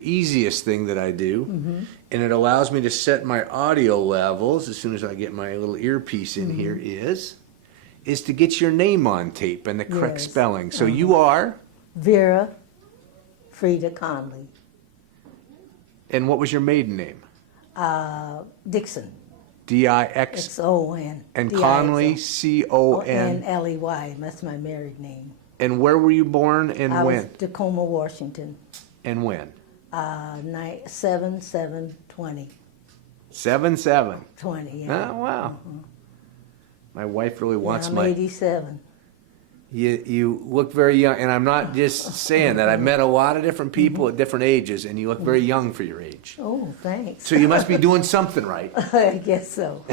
easiest thing that I do, and it allows me to set my audio levels as soon as I get my little earpiece in here is to get your name on tape and the correct spelling. So you are? Vera Frida Conley. And what was your maiden name? Dixon. D-I-X. X-O-N. And Conley, C-O-N. L-E-Y. That's my married name. And where were you born and I when? was Tacoma, Washington. And when? 7/7/20. 7/7. 20, yeah. Oh, wow. My wife really wants I'm my... 87. You look very young, and I'm not just saying that. I've met a lot of different people at different ages, and you look very young for your age. Oh, thanks. So you must be doing something right. I guess so.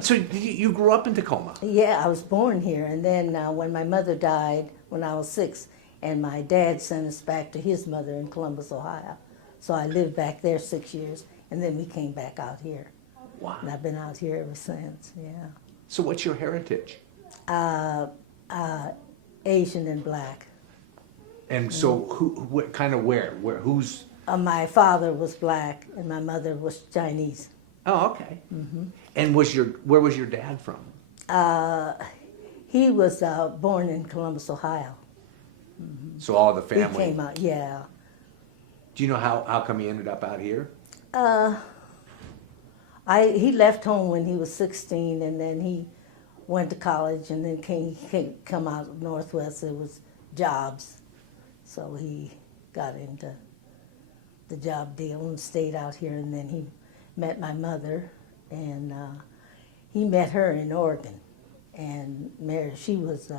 So you grew up in Tacoma? Yeah, I was born here, and then when my mother died when I was 6, and my dad sent us back to his mother in Columbus, Ohio. So I lived back there 6 years, and then we came back out here. Wow. And I've been out here ever since, yeah. So what's your heritage? Asian and black. And so what kind of where? Who's? My father was black, and my mother was Chinese. Oh, okay. And where was your dad from? He was born in Columbus, Ohio. So all the He family. came out, yeah. Do you know how come he ended up out here? He left home when he was 16, and then he went to college, and then come out of Northwest. It was jobs, so he got into the job deal and stayed out here. And then he met my mother, and he met her in Oregon, and married. She was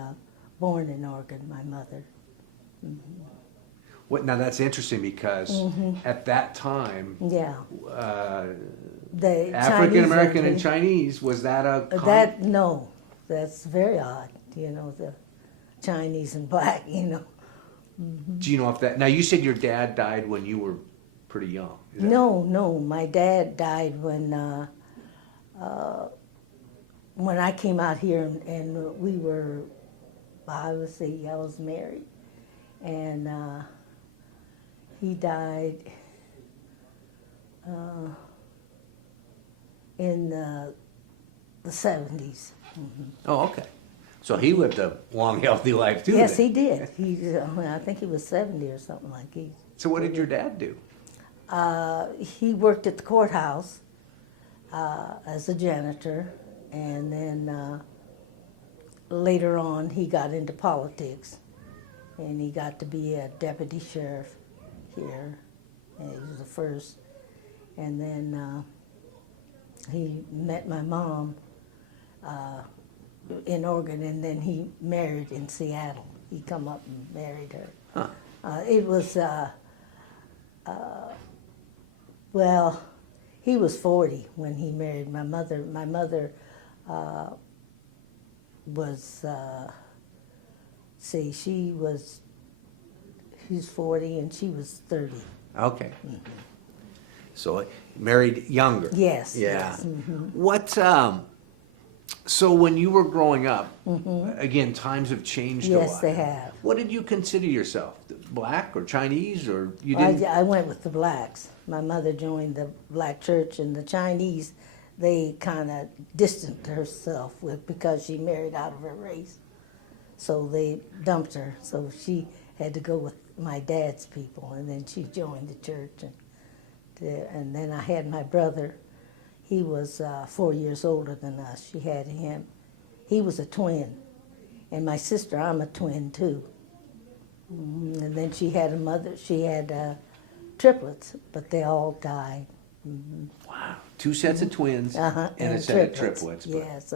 born in Oregon, my mother. What? Now that's interesting because at that time, Yeah. The African American Chinese and Chinese, was that a no, that's very odd. You know, the Chinese and black. You know. Do you know if that? Now you said your dad died when you were pretty young. Is that- No, my dad died when I came out here, and we were, I was married, and he died in the 70s. Oh, okay. So he lived a long, healthy life too. Yes, then. he did. I think he was 70 or something like he. So what did your dad do? He worked at the courthouse as a janitor, and then later on he got into politics, and he got to be a deputy sheriff here, and he was the first. And then he met my mom in Oregon, and then he married in Seattle. He come up and married her. Huh. It was, well, he was 40 when he married my mother. My mother was, he was 40 and she was 30. Okay. So married younger. Yes. Yeah. Yes. What? So when you were growing up, again, times have changed a lot. Yes, they have. What did you consider yourself? Black or Chinese, or you didn't? I went with the blacks. My mother joined the black church, and the Chinese, they kind of distanced herself with because she married out of her race. So they dumped her. So she had to go with my dad's people, and then she joined the church. And then I had my brother. He was 4 years older than us. She had him. He was a twin. And my sister, I'm a twin too. And then she had triplets, but they all died. Wow. Two sets of twins and a set of triplets. But... Yes.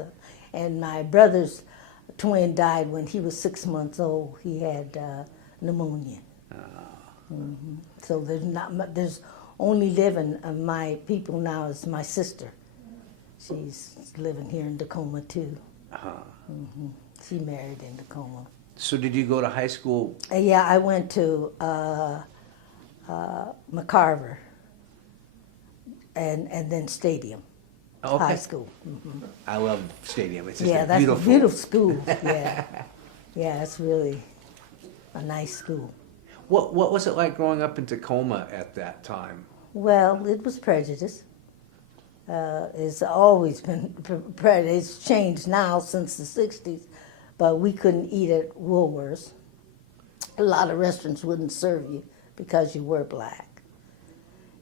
And my brother's twin died when he was 6 months old. He had pneumonia. So there's only living my people now is my sister. She's living here in Tacoma too. She married in Tacoma. So did you go to high school? Yeah, I went to McCarver and then Stadium High School. I love Stadium. It's just That's beautiful. a beautiful school. Yeah, yeah, it's really a nice school. What was it like growing up in Tacoma at that time? Well, it was prejudice. It's always been prejudice. It's changed now since the 60s, but we couldn't eat at Woolworths. A lot of restaurants wouldn't serve you because you were black.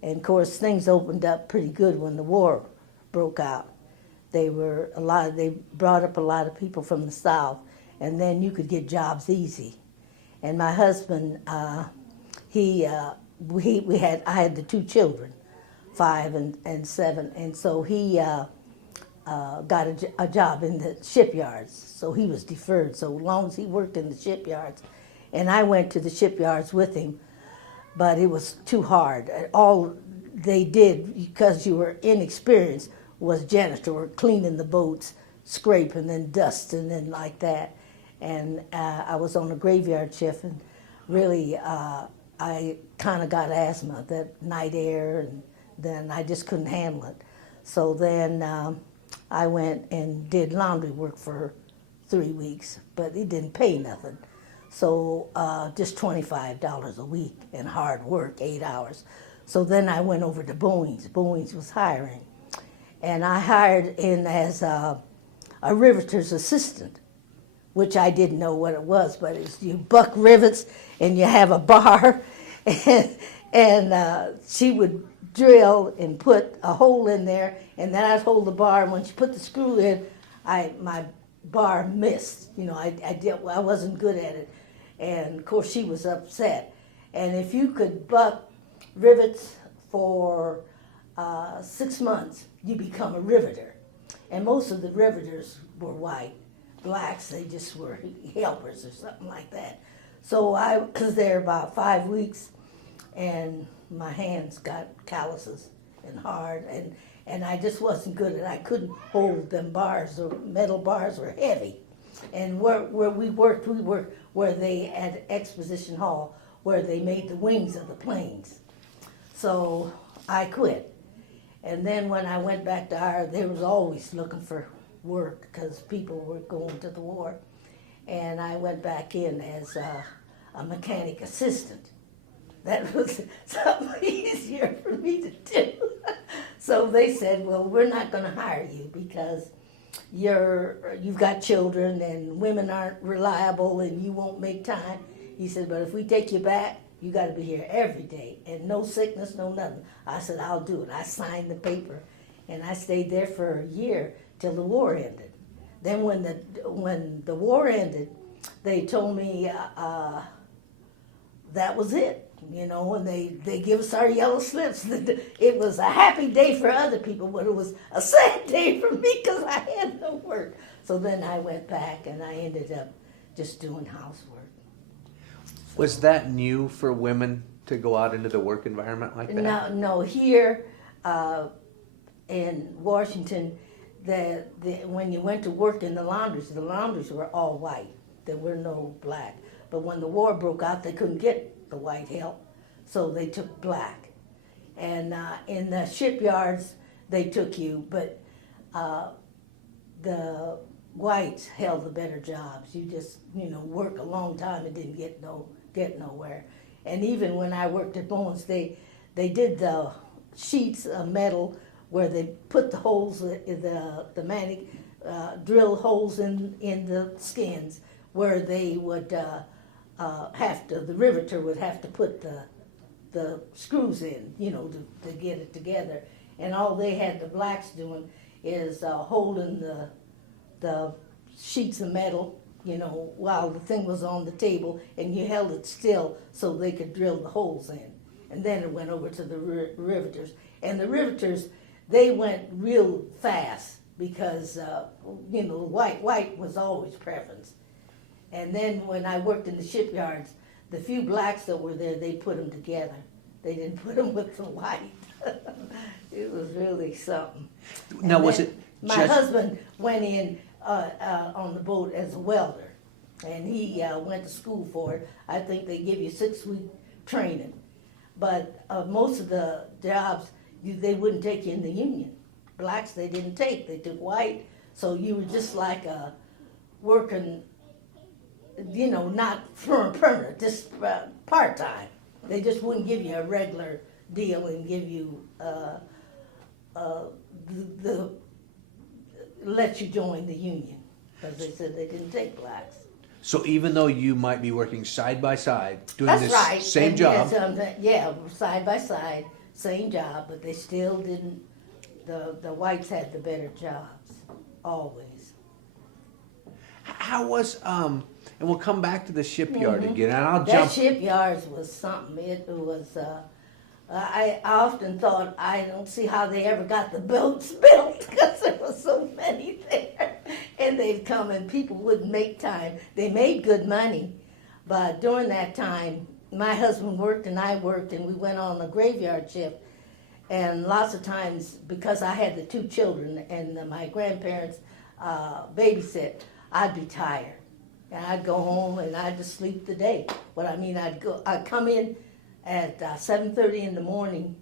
And of course, things opened up pretty good when the war broke out. They brought up a lot of people from the South, and then you could get jobs easy. And my husband, I had the two children, 5 and 7, and so he got a job in the shipyards. So he was deferred. So long as he worked in the shipyards, and I went to the shipyards with him, but it was too hard. All they did, because you were inexperienced, was janitor, cleaning the boats, scraping and dusting and like that. And I was on a graveyard shift, and really I kind of got asthma, that night air, and then I just couldn't handle it. So then I went and did laundry work for 3 weeks, but it didn't pay nothing. So just $25 a week and hard work, 8 hours. So then I went over to Boeing's. Boeing's was hiring. And I hired in as a riveter's assistant, which I didn't know what it was, but it's you buck rivets and you have a bar, and she would drill and put a hole in there, and then I'd hold the bar, and when she put the screw in, my bar missed. You know, I wasn't good at it, and of course she was upset. And if you could buck rivets for 6 months, you become a riveter. And most of the riveters were white. Blacks, they just were helpers or something like that. So I was there about 5 weeks, and my hands got calluses and hard, and I just wasn't good at it. I couldn't hold them bars. The metal bars were heavy. And where we worked where they at Exposition Hall, where they made the wings of the planes. So I quit. And then when I went back to Ireland, they was always looking for work because people were going to the war. And I went back in as a mechanic assistant. That was something easier for me to do. So they said, well, we're not going to hire you because you've got children and women aren't reliable and you won't make time. He said, but if we take you back, you got to be here every day and no sickness, no nothing. I said, I'll do it. I signed the paper, and I stayed there for a year till the war ended. Then when the war ended, they told me that was it. You know, and they give us our yellow slips. It was a happy day for other people, but it was a sad day for me because I had no work. So then I went back, and I ended up just doing housework. Was that new for women to go out into the work environment like that? No. Here in Washington, when you went to work in the laundries were all white. There were no black. But when the war broke out, they couldn't get the white help, so they took black. And in the shipyards, they took you, but the whites held the better jobs. You just, work a long time and didn't get nowhere. And even when I worked at Bones, they did the sheets of metal where they put the holes, the drill holes in the skins where they would the riveter would have to put the screws in, to get it together. And all they had the blacks doing is holding the sheets of metal, while the thing was on the table, and you held it still so they could drill the holes in. And then it went over to the riveters. And the riveters, they went real fast because, white was always preference. And then when I worked in the shipyards, the few blacks that were there, they put them together. They didn't put them with the white. It was really something. Now, was it my husband went in on the boat as a welder, and he went to school for it. I think they give you 6-week training. But most of the jobs, they wouldn't take you in the union. Blacks, they didn't take. They took white. So you were just like working not for permanent, just part-time. They just wouldn't give you a regular deal and give you, let you join the union, because they said they didn't take blacks. So even though you might be working side by side, doing That's this right. same And job, yeah, side by side, same job, but they still didn't, the whites had the better jobs, always. how was, and we'll come back to the shipyard again, and I'll That jump. shipyards was something. It was, I often thought, I don't see how they ever got the boats built, because there was so many there. And they'd come and people wouldn't make time. They made good money, but during that time, my husband worked and I worked, and we went on a graveyard shift. And lots of times, because I had the two children and my grandparents babysit, I'd be tired. And I'd go home and I'd just sleep the day. I'd come in at 7:30 in the morning,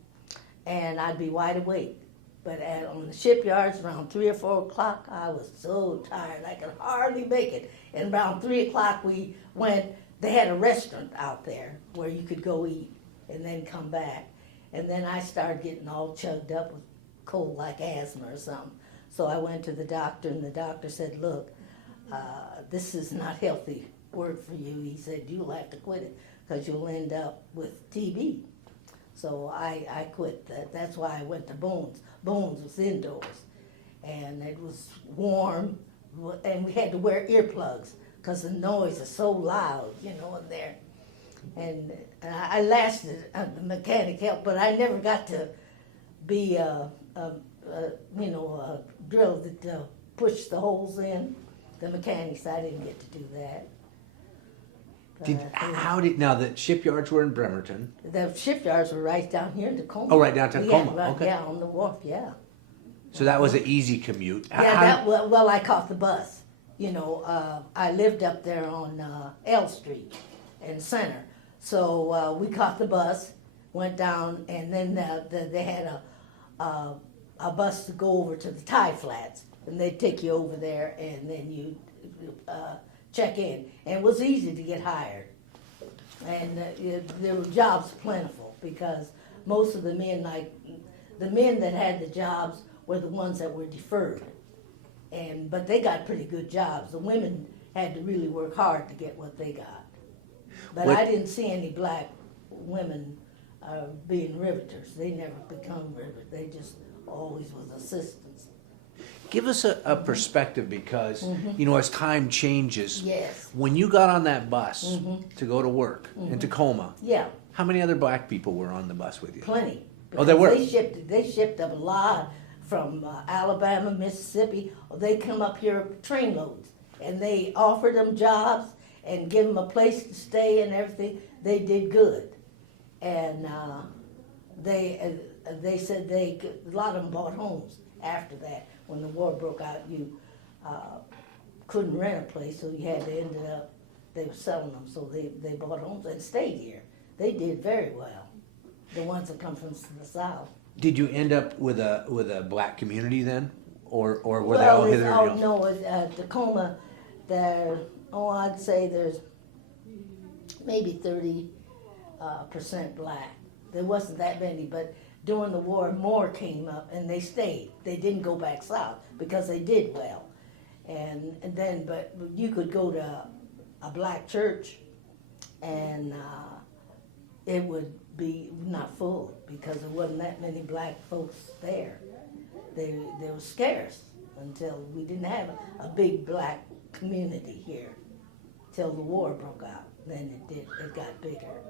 and I'd be wide awake. But on the shipyards around 3 or 4 o'clock, I was so tired I could hardly make it. And around 3 o'clock we went. They had a restaurant out there where you could go eat and then come back. And then I started getting all chugged up with cold, like asthma or something. So I went to the doctor, and the doctor said, "Look, this is not healthy work for you." He said, "You'll have to quit it because you'll end up with TB." So I quit that. That's why I went to Bones. Bones was indoors, and it was warm, and we had to wear earplugs because the noise is so loud, in there. And I lasted, the mechanic helped, but I never got to be a drill that push the holes in. The mechanics, I didn't get to do that. Now the shipyards were in Bremerton. The shipyards were right down here in Tacoma. Oh, right down Tacoma. Yeah, Okay. Yeah, on the wharf, yeah. So that was an easy commute. Yeah, well, I caught the bus. I lived up there on L Street in Center. So we caught the bus, went down, and then they had a bus to go over to the tie flats. And they'd take you over there, and then you check in. And it was easy to get hired. And there were jobs plentiful, because most of the men that had the jobs were the ones that were deferred. But they got pretty good jobs. The women had to really work hard to get what they got. But I didn't see any black women being riveters. They never become riveters. They just always was assistants. Give us a perspective, because, as time changes, Yes. when you got on that bus to go to work in Tacoma, Yeah, how many other black people were on the bus with you? plenty. Oh, there were? They shipped up a lot from Alabama, Mississippi. They come up here trainloads, and they offered them jobs and give them a place to stay and everything. They did good, and they said a lot of them bought homes after that. When the war broke out, you couldn't rent a place, so you had to end up. They were selling them, so they bought homes and stayed here. They did very well. The ones that come from the South. Did you end up with a black community then, or were they all hither? No, Tacoma, I'd say there's maybe 30% black. There wasn't that many, but during the war, more came up and they stayed. They didn't go back south because they did well. But you could go to a black church, and it would be not full because there wasn't that many black folks there. They were scarce until we didn't have a big black community here till the war broke out. Then it got bigger.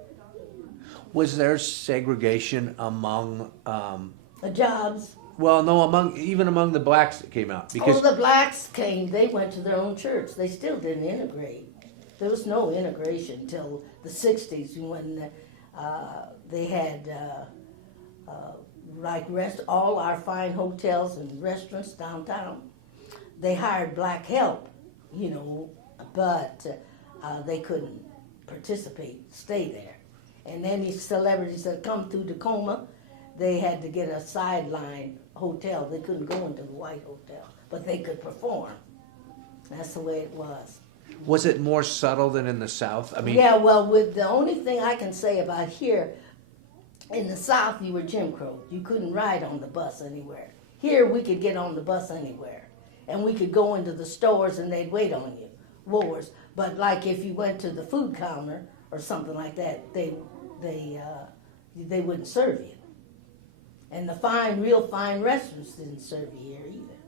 Was there segregation among? The jobs. Well, no, even among the blacks that came out, because The blacks came. They went to their own church. They still didn't integrate. There was no integration till the '60s when they had all our fine hotels and restaurants downtown. They hired black help, but they couldn't stay there. And any celebrities that come through Tacoma, they had to get a sideline hotel. They couldn't go into the white hotel, but they could perform. That's the way it was. Was it more subtle than in the South? I mean, Yeah, well, with the only thing I can say about here, in the South, you were Jim Crow. You couldn't ride on the bus anywhere. Here, we could get on the bus anywhere, and we could go into the stores and they'd wait on you. Wars, but like if you went to the food counter or something like that, they wouldn't serve you. And the real fine restaurants didn't serve you here either.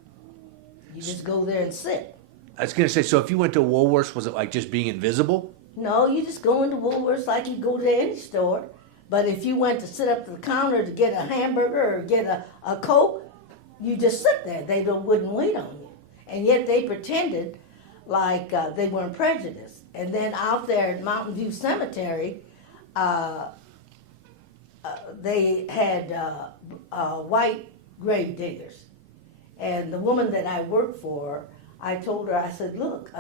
You just go there and sit. I was going to say, so if you went to Woolworths, was it like just being invisible? No, you just go into Woolworths like you go to any store. But if you went to sit up to the counter to get a hamburger or get a Coke, you just sit there. They wouldn't wait on you. And yet they pretended like they weren't prejudiced. And then out there at Mountain View Cemetery, they had white grave diggers. And the woman that I worked for, I told her, I said, look,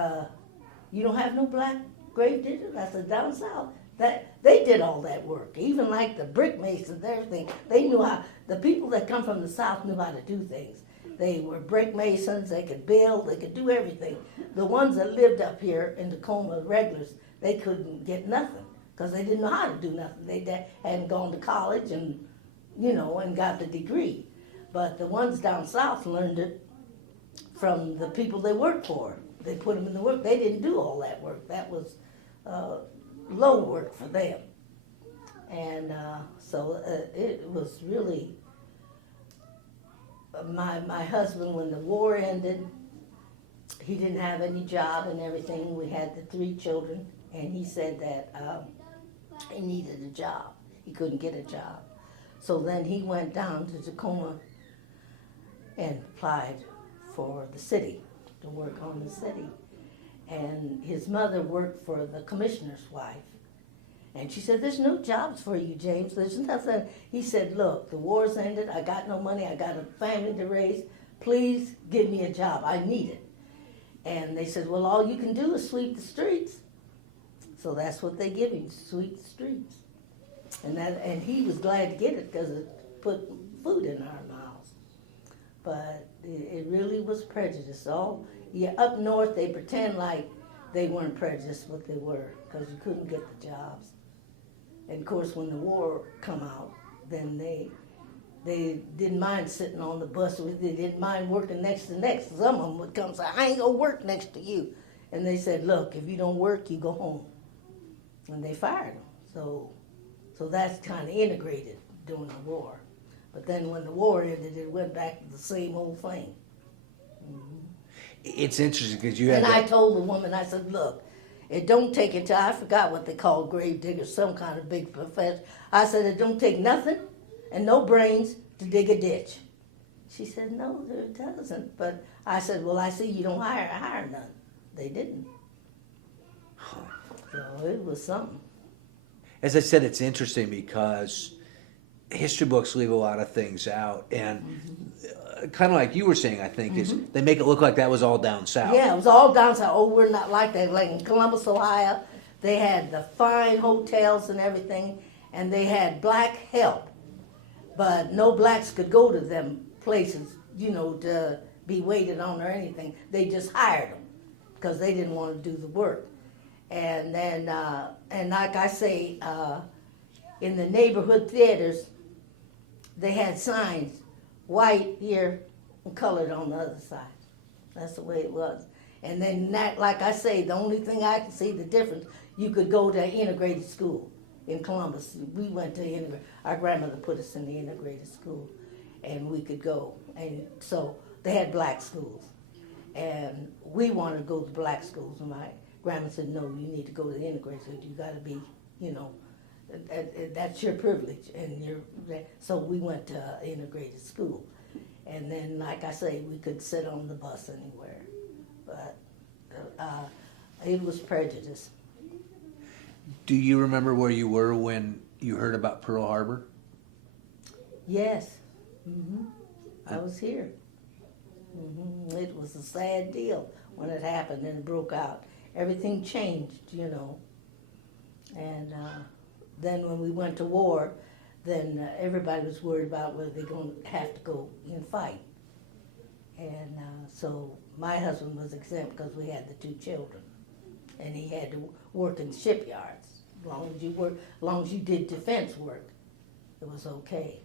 you don't have no black grave diggers? I said, down south, they did all that work. Even like the brick masons and everything, they knew how, the people that come from the South knew how to do things. They were brick masons, they could build, they could do everything. The ones that lived up here in Tacoma, regulars, they couldn't get nothing because they didn't know how to do nothing. They hadn't gone to college and, and got the degree. But the ones down south learned it from the people they worked for. They put them in the work. They didn't do all that work. That was low work for them. And so it was really, my husband, when the war ended, he didn't have any job and everything. We had the 3 children, and he said that he needed a job. He couldn't get a job. So then he went down to Tacoma and applied for the city, to work on the city. And his mother worked for the commissioner's wife. And she said, there's no jobs for you, James. There's nothing. He said, look, the war's ended. I got no money. I got a family to raise. Please give me a job. I need it. And they said, well, all you can do is sweep the streets. So that's what they give him, sweep the streets. And he was glad to get it because it put food in our mouths. But it really was prejudice. Up north, they pretend like they weren't prejudiced, but they were, because you couldn't get the jobs. And of course, when the war come out, then they didn't mind sitting on the bus. They didn't mind working next to next. Some of them would come and say, I ain't gonna work next to you. And they said, look, if you don't work, you go home. And they fired them. So that's kind of integrated during the war. But then when the war ended, it went back to the same old thing. Mm-hmm. It's interesting because you had. And I told the woman, I said, look, it don't take it till, I forgot what they call grave diggers, some kind of big profession. I said, it don't take nothing and no brains to dig a ditch. She said, no, it doesn't. But I said, well, I see you don't hire none. They didn't. So it was something. As I said, it's interesting because history books leave a lot of things out. And kind of like you were saying, I think, is they make it look like that was all down south. Yeah, it was all down south. Oh, we're not like that. Like in Columbus, Ohio, they had the fine hotels and everything, and they had black help. But no blacks could go to them places, to be waited on or anything. They just hired them because they didn't want to do the work. And then, and like I say, in the neighborhood theaters, they had signs, white here and colored on the other side. That's the way it was. And then, like I say, the only thing I can see the difference, you could go to integrated school in Columbus. We went to integrated. Our grandmother put us in the integrated school, and we could go. And so they had black schools, and we wanted to go to black schools. And my grandma said, no, you need to go to the integrated school. You got to be, that's your privilege. And so we went to integrated school. And then, like I say, we could sit on the bus anywhere. But it was prejudice. Do you remember where you were when you heard about Pearl Harbor? Yes. I was here. It was a sad deal when it happened and it broke out. Everything changed, And then when we went to war, then everybody was worried about whether they're going to have to go and fight. And so my husband was exempt because we had the 2 children. and he had to work in shipyards. As long as you did defense work, it was okay.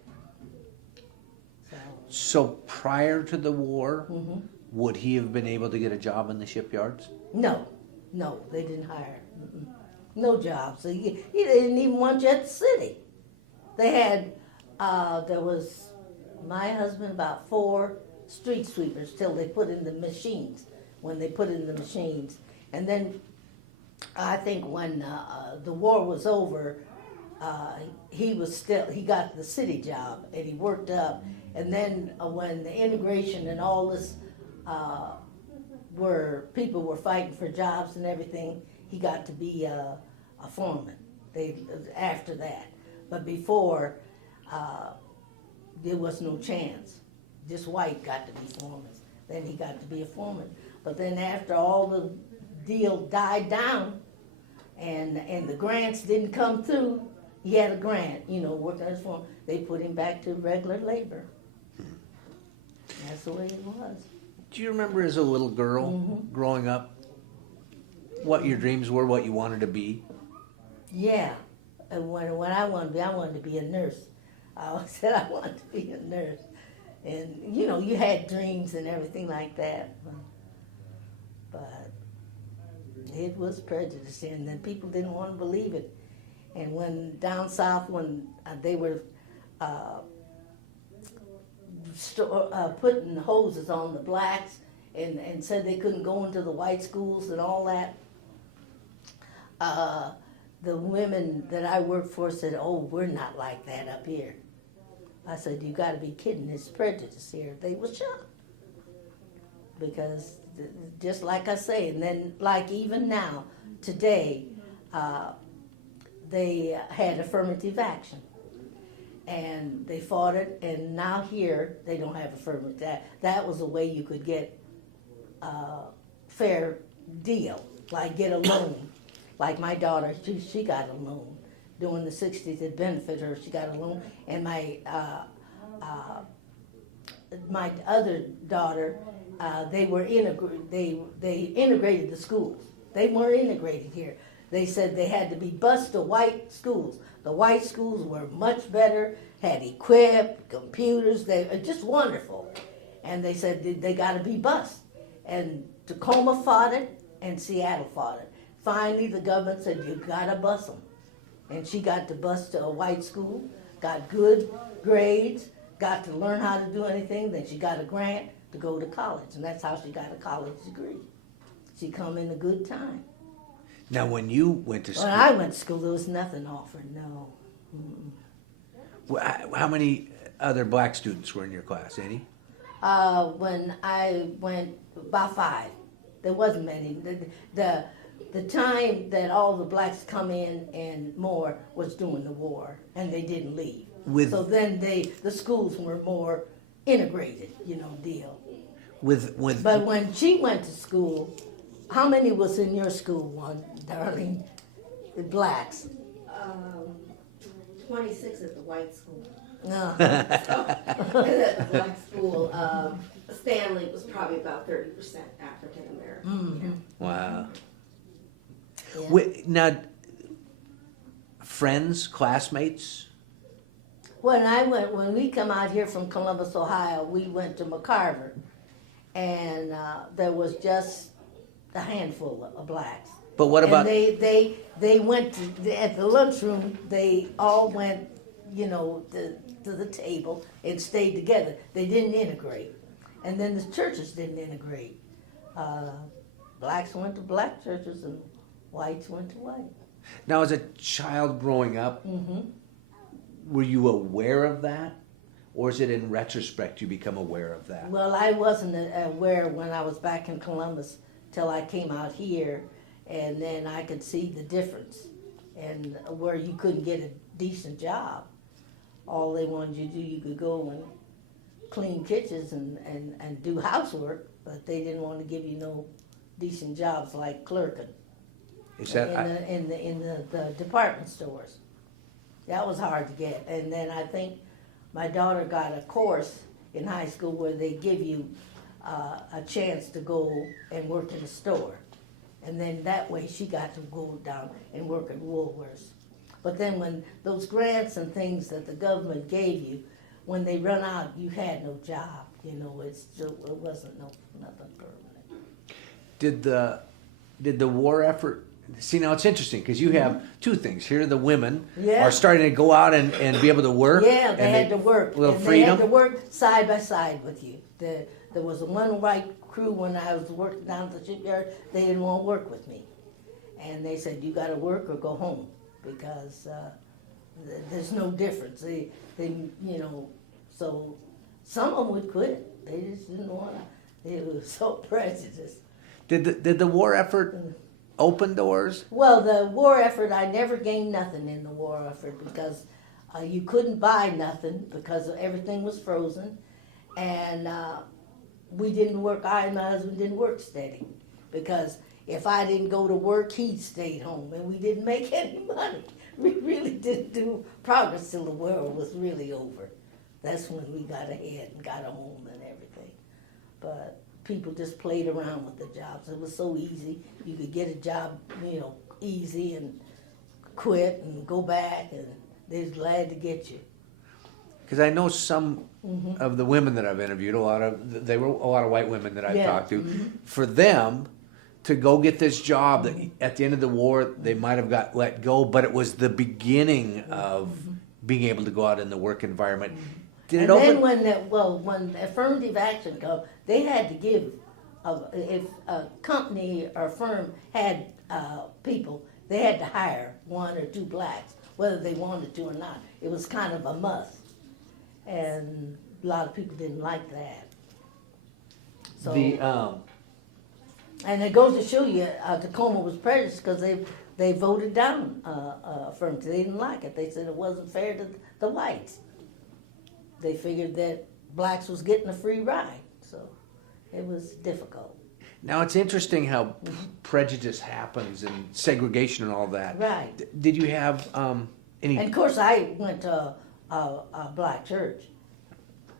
So prior to the war, would he have been able to get a job in the shipyards? No, they didn't hire. No jobs. So he didn't even want you at the city. They had, there was my husband, about 4 street sweepers till they put in the machines, when they put in the machines. And then I think when the war was over, he got the city job and he worked up. And then when the integration and all this, people were fighting for jobs and everything, he got to be a foreman after that. But before, there was no chance. Just white got to be foreman. Then he got to be a foreman. But then after all the deal died down and the grants didn't come through, he had a grant, working as foreman. They put him back to regular labor. That's the way it was. Do you remember as a little girl growing up what your dreams were, what you wanted to be? Yeah. And when I wanted to be a nurse. I always said I wanted to be a nurse. And, you had dreams and everything like that. But it was prejudice, and then people didn't want to believe it. And when down south, when they were putting hoses on the blacks and said they couldn't go into the white schools and all that, the women that I worked for said, "Oh, we're not like that up here." I said, "You got to be kidding, it's prejudice here." They were shocked. Because just like I say, and then like even now, today, they had affirmative action. And they fought it, and now here, they don't have affirmative action. That was a way you could get a fair deal, like get a loan. Like my daughter, she got a loan. During the 60s, it benefited her, she got a loan. And my other daughter, they integrated the schools. They weren't integrated here. They said they had to be bused to white schools. The white schools were much better, had equipped, computers, they were just wonderful. And they said they got to be bused. And Tacoma fought it, and Seattle fought it. Finally, the government said, "You got to bus them." And she got to bus to a white school, got good grades, got to learn how to do anything. Then she got a grant to go to college, and that's how she got a college degree. She come in a good time. Now, when you went to school... When I went to school, there was nothing offered, no. How many other black students were in your class? Any? When I went, about 5. There wasn't many. The time that all the blacks come in and more was during the war, and they didn't leave. So then the schools were more integrated, deal. But when she went to school, how many was in your school, Darlene? The blacks? 26 at the white school. No. And at the black school, Stanley was probably about 30% African American. Wow. Yeah. Now, friends, classmates? When we come out here from Columbus, Ohio, we went to McCarver, and there was just a handful of blacks. But what about... And they went at the lunchroom, they all went, to the table and stayed together. They didn't integrate. And then the churches didn't integrate. Blacks went to black churches and whites went to white. Now, as a child growing up, were you aware of that? Or is it in retrospect you become aware of that? Well, I wasn't aware when I was back in Columbus till I came out here, and then I could see the difference. And where you couldn't get a decent job. All they wanted you to do, you could go and clean kitchens and do housework, but they didn't want to give you no decent jobs like clerking. Is that... in the department stores. That was hard to get. And then I think my daughter got a course in high school where they give you a chance to go and work in a store. And then that way she got to go down and work at Woolworths. But then when those grants and things that the government gave you, when they run out, you had no job. You know, it wasn't nothing permanent. Did the war effort? See, now it's interesting because you have two things. Here the women Yeah. are starting to go out and be able to work. Yeah, they had to work. A little And freedom. they had to work side by side with you. There was one white crew when I was working down at the shipyard. They didn't want to work with me. And they said, you got to work or go home because there's no difference. They, you know, so some of them would quit. They just didn't want to. They were so prejudiced. Did the war effort open doors? Well, the war effort, I never gained nothing in the war effort because you couldn't buy nothing because everything was frozen. And we didn't work, I and my husband didn't work steady because if I didn't go to work, he stayed home and we didn't make any money. We really didn't do progress till the war was really over. That's when we got ahead and got a home and everything. But people just played around with the jobs. It was so easy. You could get a job, you know, easy and quit and go back, and they're glad to get you. Because I know some of the women that I've interviewed, they were a lot of white women that I've Yeah. talked to. For them to go get this job that at the end of the war they might have got let go, but it was the beginning of being able to go out in the work environment. Did And it open? then when affirmative action come, they had to give, if a company or firm had people, they had to hire 1 or 2 blacks, whether they wanted to or not. It was kind of a must. And a lot of people didn't like that. So, and it goes to show you, Tacoma was prejudiced because they voted down affirmative. They didn't like it. They said it wasn't fair to the whites. They figured that blacks was getting a free ride, so it was difficult. Now it's interesting how prejudice happens and segregation and all that. Right. Did you have any? And of course, I went to a black church.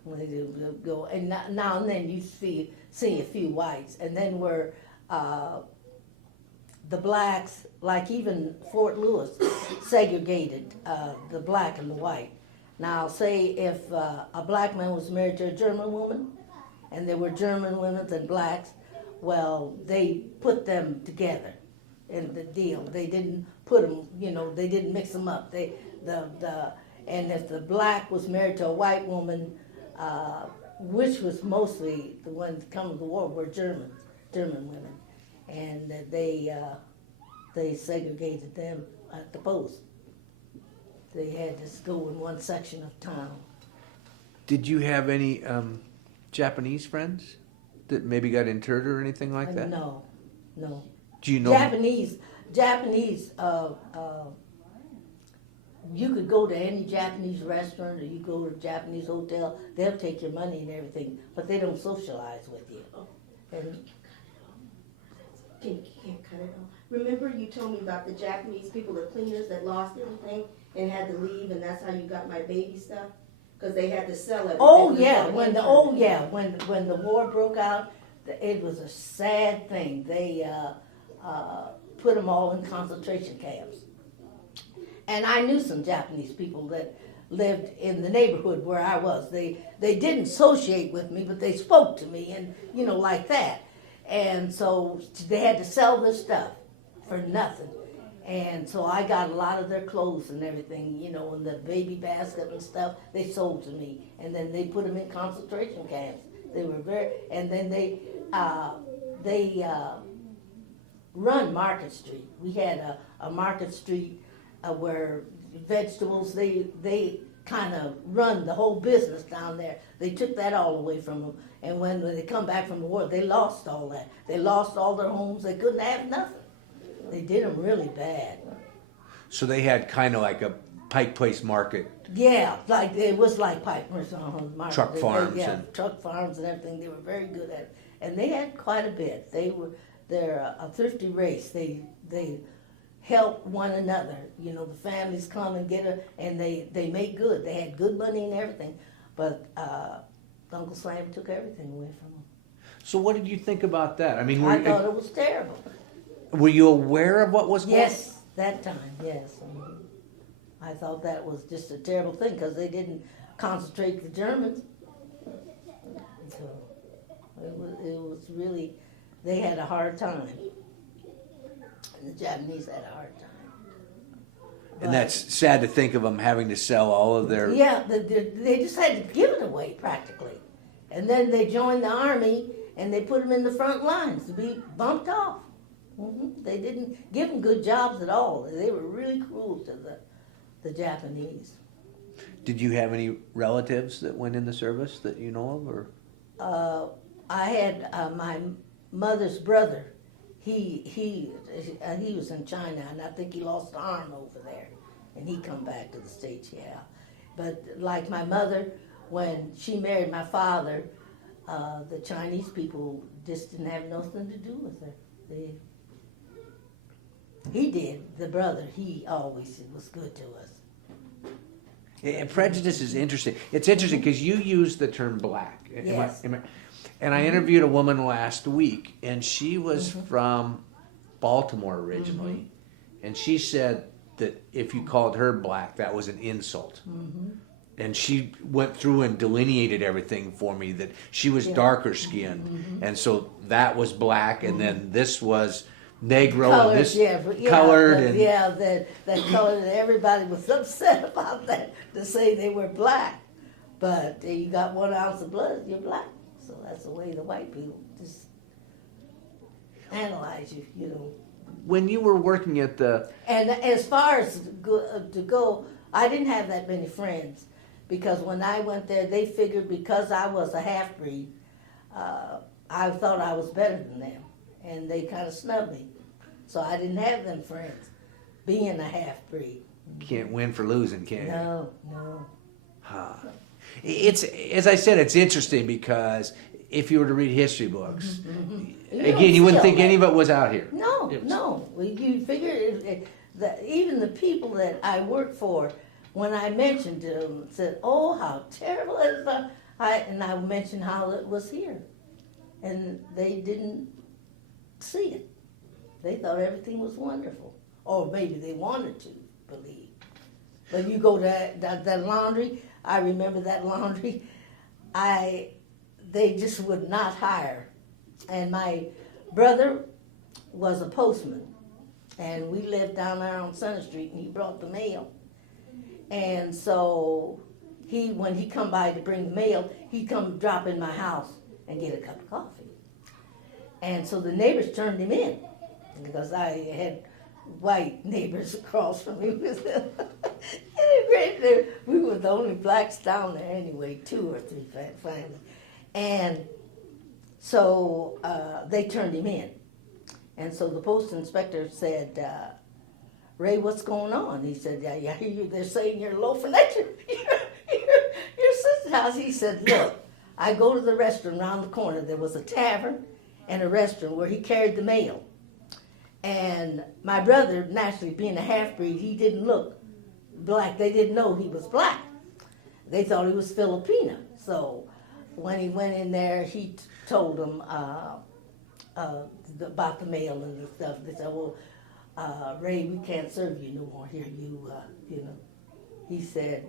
When they did go, and now and then you see a few whites, and then where the blacks, like even Fort Lewis, segregated the black and the white. Now, say if a black man was married to a German woman, and there were German women and blacks, well, they put them together in the deal. They didn't put them, you know, they didn't mix them up. And if the black was married to a white woman, which was mostly the ones coming to the war were German women, and they segregated them at the post. They had to go in one section of town. Did you have any Japanese friends that maybe got interred or anything like that? No. Do you know? Japanese. You could go to any Japanese restaurant or you go to a Japanese hotel. They'll take your money and everything, but they don't socialize with you. And You can't cut it off. Remember you told me about the Japanese people, the cleaners that lost everything and had to leave, and that's how you got my baby stuff? Because they had to sell everything. oh yeah, when the war broke out, it was a sad thing. They put them all in concentration camps. And I knew some Japanese people that lived in the neighborhood where I was. They didn't associate with me, but they spoke to me, and you know, like that. And so they had to sell their stuff for nothing. And so I got a lot of their clothes and everything, you know, and the baby basket and stuff, they sold to me. And then they put them in concentration camps. They were and then they run Market Street. We had a Market Street where vegetables, they kind of run the whole business down there. They took that all away from them. And when they come back from the war, they lost all that. They lost all their homes. They couldn't have nothing. They did them really bad. So they had kind of like a Pike Place market. Yeah, like it was like Piper's market. Truck farms and truck farms and everything. They were very good at it, and they had quite a bit. They're a thrifty race. They help one another. You know, the families come and get it, and they make good. They had good money and everything, but Uncle Sam took everything away from them. So what did you think about that? I mean, I thought it was terrible. Were you aware of what was going on? Yes, that time, yes. I thought that was just a terrible thing because they didn't concentrate the Germans. So it was really, they had a hard time. And the Japanese had a hard time. And that's sad to think of them having to sell all of their... Yeah, they just had to give it away practically. And then they joined the army and they put them in the front lines to be bumped off. They didn't give them good jobs at all. They were really cruel to the Japanese. Did you have any relatives that went in the service that you know of, or? I had my mother's brother. He was in China, and I think he lost an arm over there, and he come back to the States. Yeah, but like my mother, when she married my father, the Chinese people just didn't have nothing to do with her. He did, the brother. He always was good to us. And Prejudice is interesting. It's interesting because you use the term black. Yes. And I interviewed a woman last week, and she was from Baltimore originally, and she said that if you called her black, that was an insult. And she went through and delineated everything for me, that she was darker skinned, and so that was black, and then this was Negro, Colored, and this colored, and that colored. Everybody was upset about that to say they were black, but you got 1 ounce of blood, you're black. So that's the way the white people just analyze you, you know. When you were working at the... And as far as to go, I didn't have that many friends because when I went there, they figured because I was a half-breed, I thought I was better than them. And they kind of snubbed me. So I didn't have them friends, being a half-breed. Can't win for losing, can you? No. Huh. It's, as I said, it's interesting because if you were to read history books, again, you wouldn't think any of it was out here. No. Well, you figure that even the people that I worked for, when I mentioned to them, said, "Oh, how terrible it is!" And I mentioned how it was here, and they didn't see it. They thought everything was wonderful, or maybe they wanted to believe. But you go to that laundry. I remember that laundry. They just would not hire. And my brother was a postman, and we lived down there on Center Street, and he brought the mail. And so when he come by to bring the mail, he'd come drop in my house and get a cup of coffee. And so the neighbors turned him in because I had white neighbors across from me. We were the only blacks down there anyway, 2 or 3 families. And so they turned him in. And so the post inspector said, "Ray, what's going on?" He said, "Yeah, I hear you. They're saying you're loafing at your sister's house." He said, "Look, I go to the restaurant around the corner. There was a tavern and a restaurant where he carried the mail. And my brother, naturally being a half-breed, he didn't look black. They didn't know he was black. They thought he was Filipino. So when he went in there, he told them about the mail and the stuff. They said, "Well, Ray, we can't serve you no more here. You know." He said,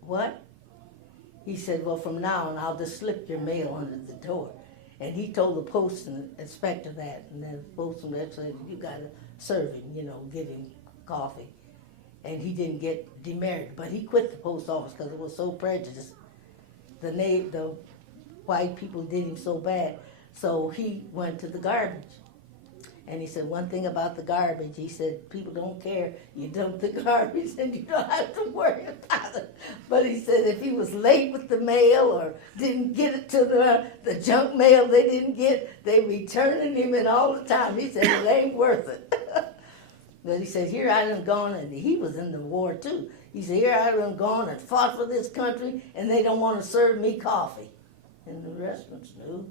"What?" He said, "Well, from now on, I'll just slip your mail under the door." And he told the post inspector that, and then the post inspector said, "You got to serve him, give him coffee." And he didn't get demerit, but he quit the post office because it was so prejudiced. The white people did him so bad. So he went to the garbage. And he said, one thing about the garbage, he said, people don't care. You dump the garbage and you don't have to worry about it. But he said if he was late with the mail or didn't get it to the junk mail they didn't get, they returning him in all the time. He said it ain't worth it. But he said, here I done gone, and he was in the war too. He said, here I done gone and fought for this country, and they don't want to serve me coffee. And the restaurants knew.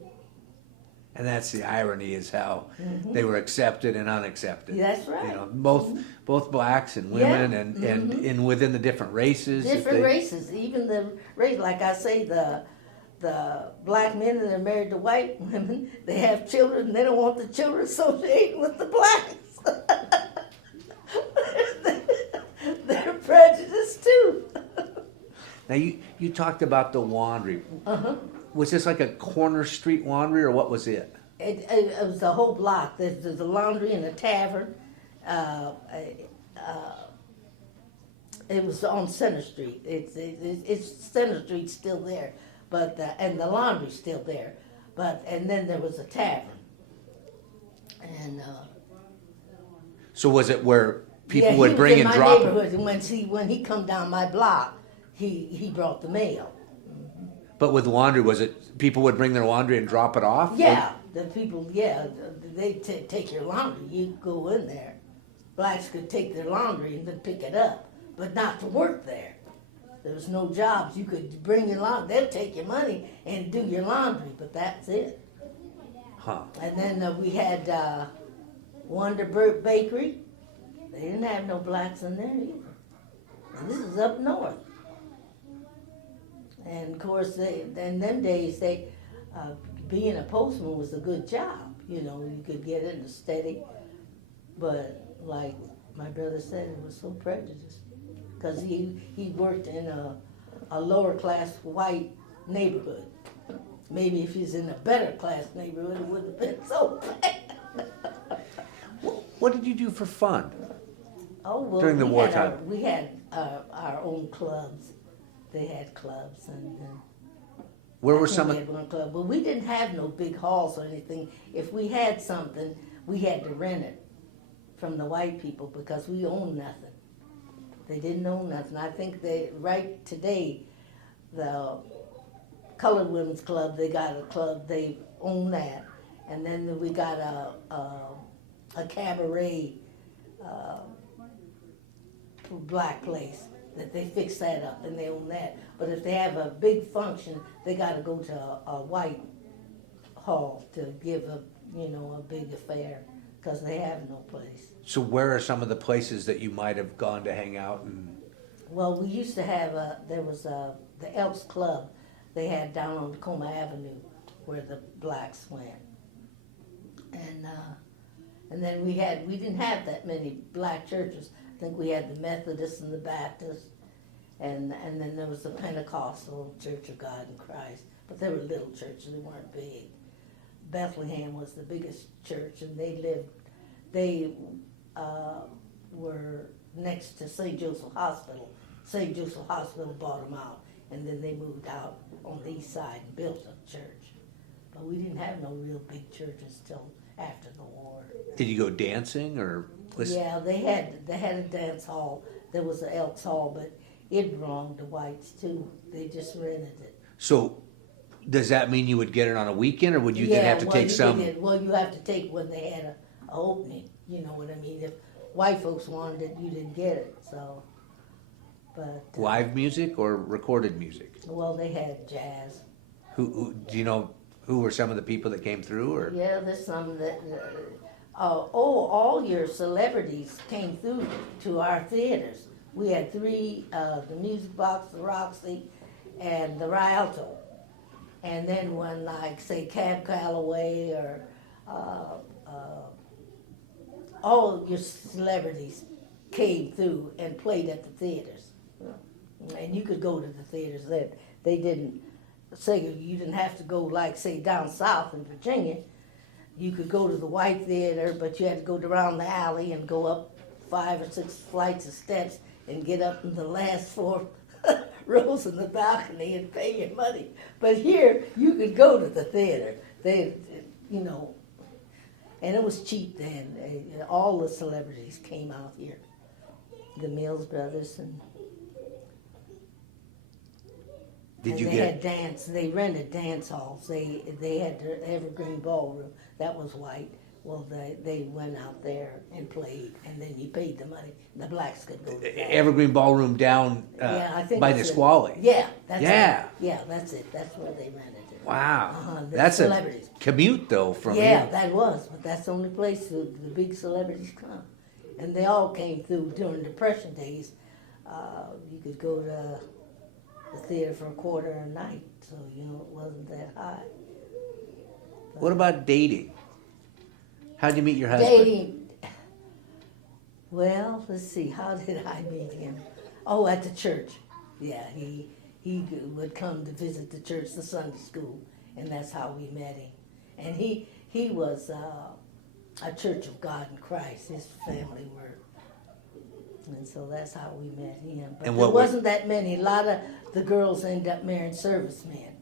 And that's the irony, is how they were accepted and unaccepted. That's right. Both blacks and women, and within the different races. Different races, even the race, like I say, the the black men that are married to white women, they have children, and they don't want the children associating with the blacks. They're prejudiced too. Now you talked about the laundry. Uh-huh. Was this like a corner street laundry, or what was it? It was the whole block. There's a laundry and a tavern. It was on Center Street. It's Center Street's still there, but and the laundry's still there, and then there was a tavern. And So was it where people yeah, would bring and drop in my it? neighborhood, and when he come down my block, he brought the mail. But with laundry, was it people would bring their laundry and drop it off? Yeah, the people. Yeah, they take your laundry. You go in there. Blacks could take their laundry and then pick it up, but not to work there. There was no jobs. You could bring your laundry. They'll take your money and do your laundry, but that's it. Huh. And then we had Wonderbird Bakery. They didn't have no blacks in there either. And this is up north. And of course, in them days, being a postman was a good job. You know, you could get into steady. But like my brother said, it was so prejudiced. Because he worked in a lower class white neighborhood. Maybe if he's in a better class neighborhood, it wouldn't have been so bad. What did you do for fun? Oh, well, During the wartime? We had our own clubs. They had clubs, and Where were I think some we of had one club. But we didn't have no big halls or anything. If we had something, we had to rent it from the white people because we owned nothing. They didn't own nothing. I think right today, the Colored Women's Club, they got a club, they own that. And then we got a cabaret black place that they fix that up and they own that. But if they have a big function, they got to go to a white hall to give a big affair because they have no place. So where are some of the places that you might have gone to hang out? And Well, we used to have there was the Elks Club they had down on Tacoma Avenue where the blacks went, and then we didn't have that many black churches. I think we had the Methodist and the Baptist, and then there was the Pentecostal Church of God in Christ, but they were little churches, they weren't big. Bethlehem was the biggest church, and they were next to St. Joseph Hospital. St. Joseph Hospital bought them out, and then they moved out on the east side and built a church. But we didn't have no real big churches till after the war. did you go dancing or listen? Yeah, they had a dance hall. There was an Elks Hall, but it belonged to whites too. They just rented it. So does that mean you would get it on a weekend, or would you then have to take some? Well, you have to take when they had a opening. You know what I mean? If white folks wanted it, you didn't get it. So, but Live music or recorded music? well, they had jazz. Who do you know? Who were some of the people that came through? Or Yeah, there's some that. All your celebrities came through to our theaters. We had three: the Music Box, the Roxy, and the Rialto. And then when, like, say, Cab Calloway or all your celebrities came through and played at the theaters. And you could go to the theaters that they didn't say you didn't have to go, like, say, down south in Virginia. You could go to the white theater, but you had to go around the alley and go up 5 or 6 flights of steps and get up in the last 4 rows in the balcony and pay your money. But here, you could go to the theater. And it was cheap then. All the celebrities came out here. The Mills Brothers and had dance. They rented dance halls. They had their Evergreen Ballroom. That was white. Well, they went out there and played, and then you paid the money. The blacks could go to that. Evergreen Ballroom down I think by it's Nisqually. Yeah, that's Yeah. it. Yeah, that's it. That's where they rented it. Wow, The that's celebrities. a commute though from Yeah, here. that was, but that's the only place the big celebrities come. And they all came through during Depression days. You could go to the theater for a quarter a night so it wasn't that high. What about dating? How'd you meet your husband? Dating. Well, let's see. How did I meet him? Oh, at the church. Yeah, he would come to visit the church, the Sunday school, and that's how we met him. And he was a Church of God in Christ. His family were. And so that's how we met him. But And there what wasn't that many. A lot of the girls ended up marrying servicemen.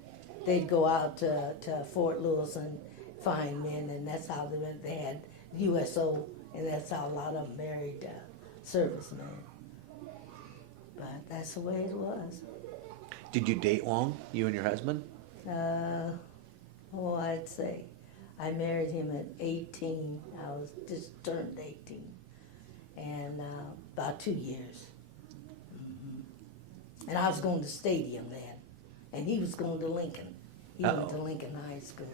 They'd go out to Fort Lewis and find men, and that's how they had USO, and that's how a lot of them married servicemen. But that's the way it was. Did you date long, you and your husband? I'd say. I married him at 18. I was just turned 18. And about 2 years. And I was going to Stadium then. And he was going to Lincoln. He went to Lincoln High School.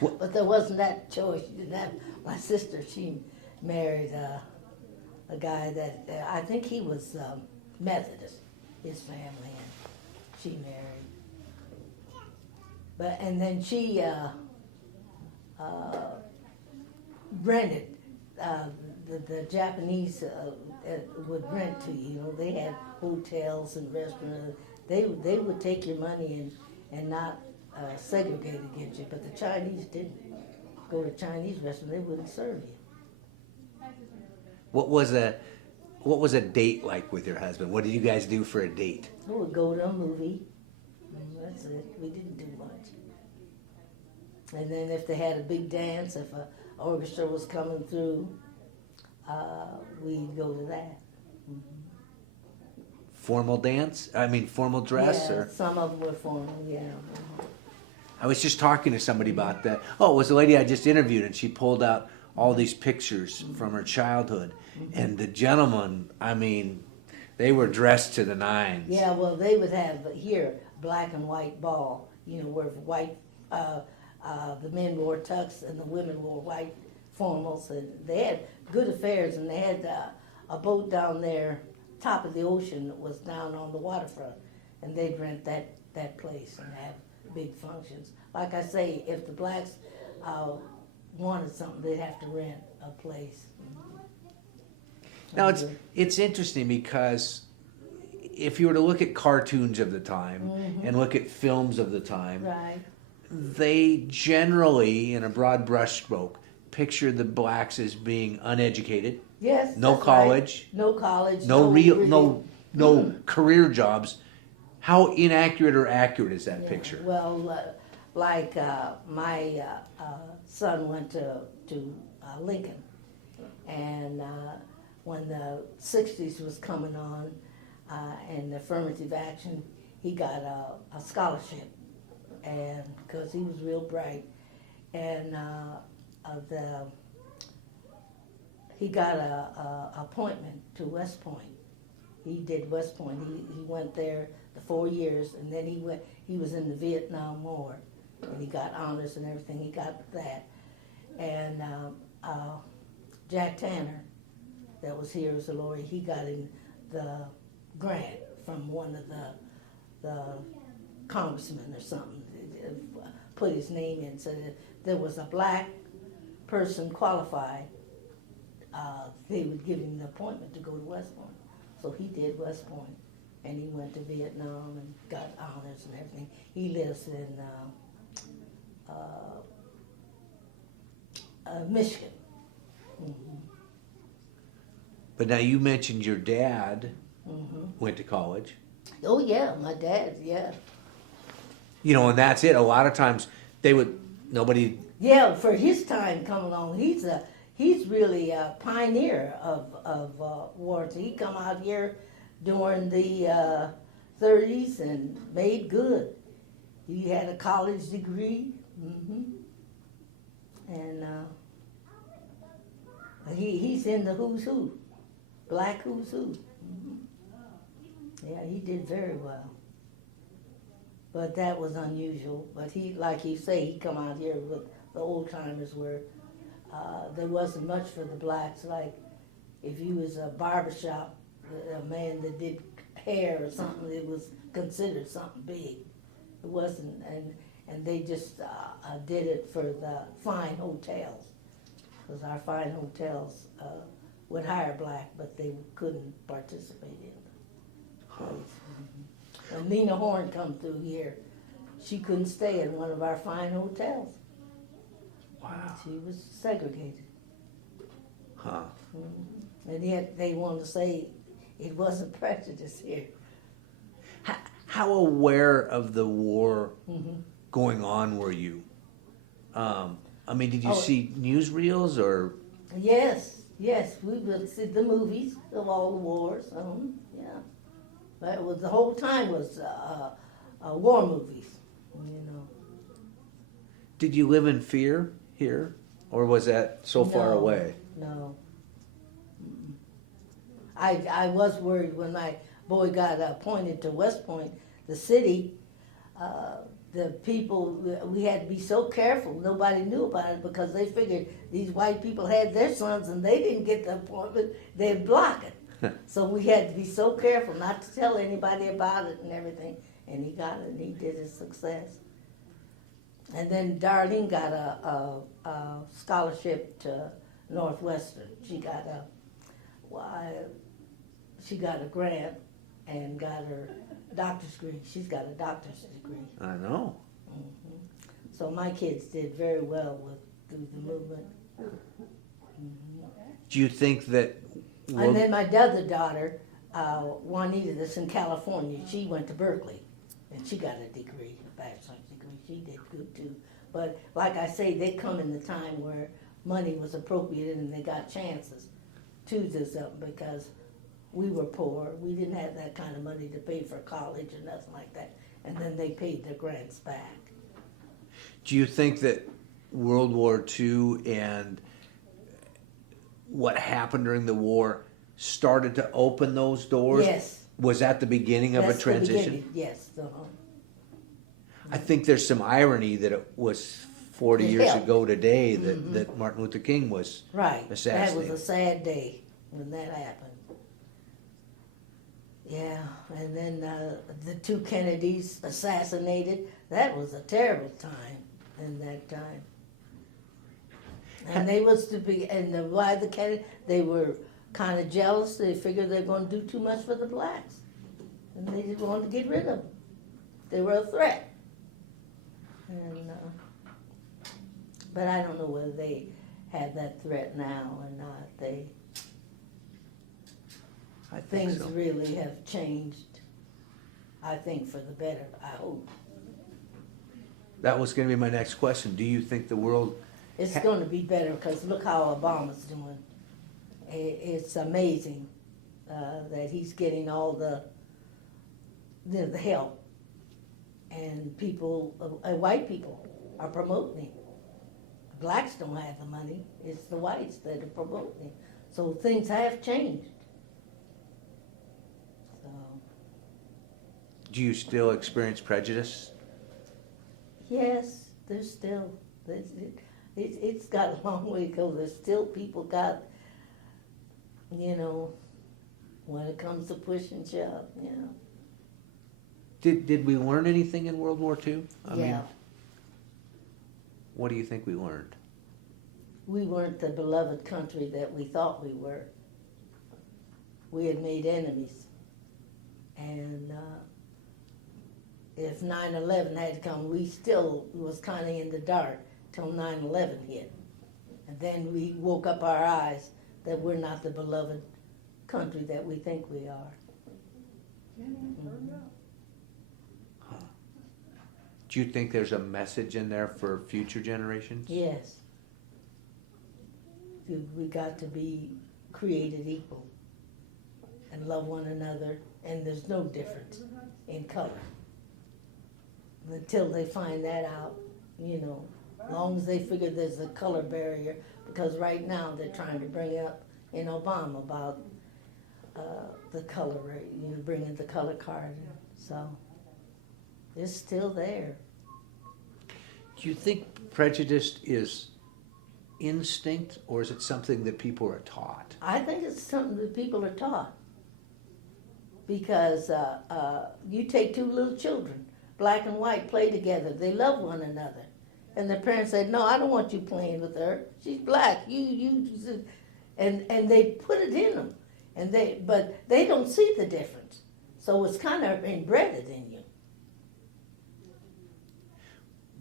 What? But there wasn't that choice. You didn't have, my sister, she married a guy that, I think he was Methodist, his family, and she married. And then she rented, the Japanese would rent to you. They had hotels and restaurants. They would take your money and not segregate against you. But the Chinese didn't. Go to a Chinese restaurant, they wouldn't serve you. What was a date like with your husband? What did you guys do for a date? We would go to a movie. That's it. We didn't do much. And then if they had a big dance, if an orchestra was coming through, we'd go to that. Formal dance? I mean, formal dress? Yeah, Or some of them were formal, yeah. I was just talking to somebody about that. Oh, it was the lady I just interviewed, and she pulled out all these pictures from her childhood. And the gentlemen, I mean, they were dressed to the nines. Yeah, well, they would have here black and white ball, where white, the men wore tux and the women wore white formals. And they had good affairs, and they had a boat down there, top of the ocean, that was down on the waterfront. And they'd rent that place and have big functions. Like I say, if the blacks wanted something, they'd have to rent a place. Now, it's interesting because if you were to look at cartoons of the time and look at films of the time, Right. they generally, in a broad brushstroke, picture the blacks as being uneducated, Yes. no that's college, right. No college. no career jobs. How inaccurate or accurate is that picture? Well, like my son went to Lincoln, and when the 60s was coming on and affirmative action, he got a scholarship, and because he was real bright, and he got a appointment to West Point. He did West Point. He went there the 4 years, and then he was in the Vietnam War, and he got honors and everything. He got that. And Jack Tanner, that was here as a lawyer, he got in the grant from one of the congressmen or something, put his name in, so that there was a black person qualified, they would give him the appointment to go to West Point. So he did West Point, and he went to Vietnam and got honors and everything. He lives in Michigan. Mm-hmm. But now you mentioned your dad went to college. Oh yeah, my dad, yeah. And that's it. A lot of times nobody. Yeah, for his time coming along, he's really a pioneer of wars. He come out here during the 30s and made good. He had a college degree, and he's in the who's who, black who's who. Yeah, he did very well. But that was unusual. But he, like you say, he come out here with the old timers where there wasn't much for the blacks. Like if you was a barbershop, a man that did hair or something, it was considered something big. It wasn't, and they just did it for the fine hotels, because our fine hotels would hire black, but they couldn't participate in the place. When Lena Horne come through here, she couldn't stay in one of our fine hotels. Wow. She was segregated. Huh. And yet they want to say it wasn't prejudice here. How aware of the war going on were you? I mean, did you see newsreels or? Yes, we would see the movies of all the wars. Yeah, but it was the whole time was war movies. You know. Did you live in fear here, or was that so far No, away? No. Mm-mm. I was worried when my boy got appointed to West Point, the city. The people, we had to be so careful. Nobody knew about it because they figured these white people had their sons and they didn't get the appointment. They'd block it. So we had to be so careful not to tell anybody about it and everything. And he got it and he did his success. And then Darlene got a scholarship to Northwestern. She got a grant and got her doctor's degree. She's got a doctor's degree. I know. So my kids did very well through the movement. Do you think that? And then my other daughter, Juanita, that's in California, she went to Berkeley, and she got a degree, a bachelor's degree. She did good too. But like I say, they come in the time where money was appropriated and they got chances to do something because we were poor. We didn't have that kind of money to pay for college or nothing like that. And then they paid their grants back. Do you think that World War II and what happened during the war started to open those doors? Yes. Was that the beginning of a That's the transition? beginning, yes. I think there's some irony that it was 40 It years helped. ago today that Martin Luther King was Right. That assassinated. was a sad day when that happened. Yeah, and then the two Kennedys assassinated. That was a terrible time in that time. And they was to be, and why the Kennedy, they were kind of jealous. They figured they were going to do too much for the blacks. And they just wanted to get rid of them. They were a threat. And, but I don't know whether they have that threat now or not. I think Things so. really have changed, I think, for the better, I hope. That was going to be my next question. Do you think the world? It's going to be better because look how Obama's doing. It's amazing that he's getting all the help. And people, white people, are promoting him. Blacks don't have the money. It's the whites that are promoting him. So things have changed. So. Do you still experience prejudice? Yes, there's still, it's got a long way to go. There's still people got, when it comes to push and shove, Did we learn anything in World War II? I mean, Yeah. what do you think we learned? We weren't the beloved country that we thought we were. We had made enemies. And if 9/11 had come, we still was kind of in the dark till 9/11 hit. And then we woke up our eyes that we're not the beloved country that we think we are. Do you think there's a message in there for future generations? Yes. We got to be created equal and love one another, and there's no difference in color. Until they find that out, as long as they figure there's a color barrier, because right now they're trying to bring up in Obama about the color rate, bringing the color card in. So it's still there. Do you think prejudice is instinct, or is it something that people are taught? I think it's something that people are taught. because you take two little children, black and white, play together. They love one another. And the parents said, no, I don't want you playing with her. She's black. And they put it in them. But they don't see the difference. So it's kind of embedded in you.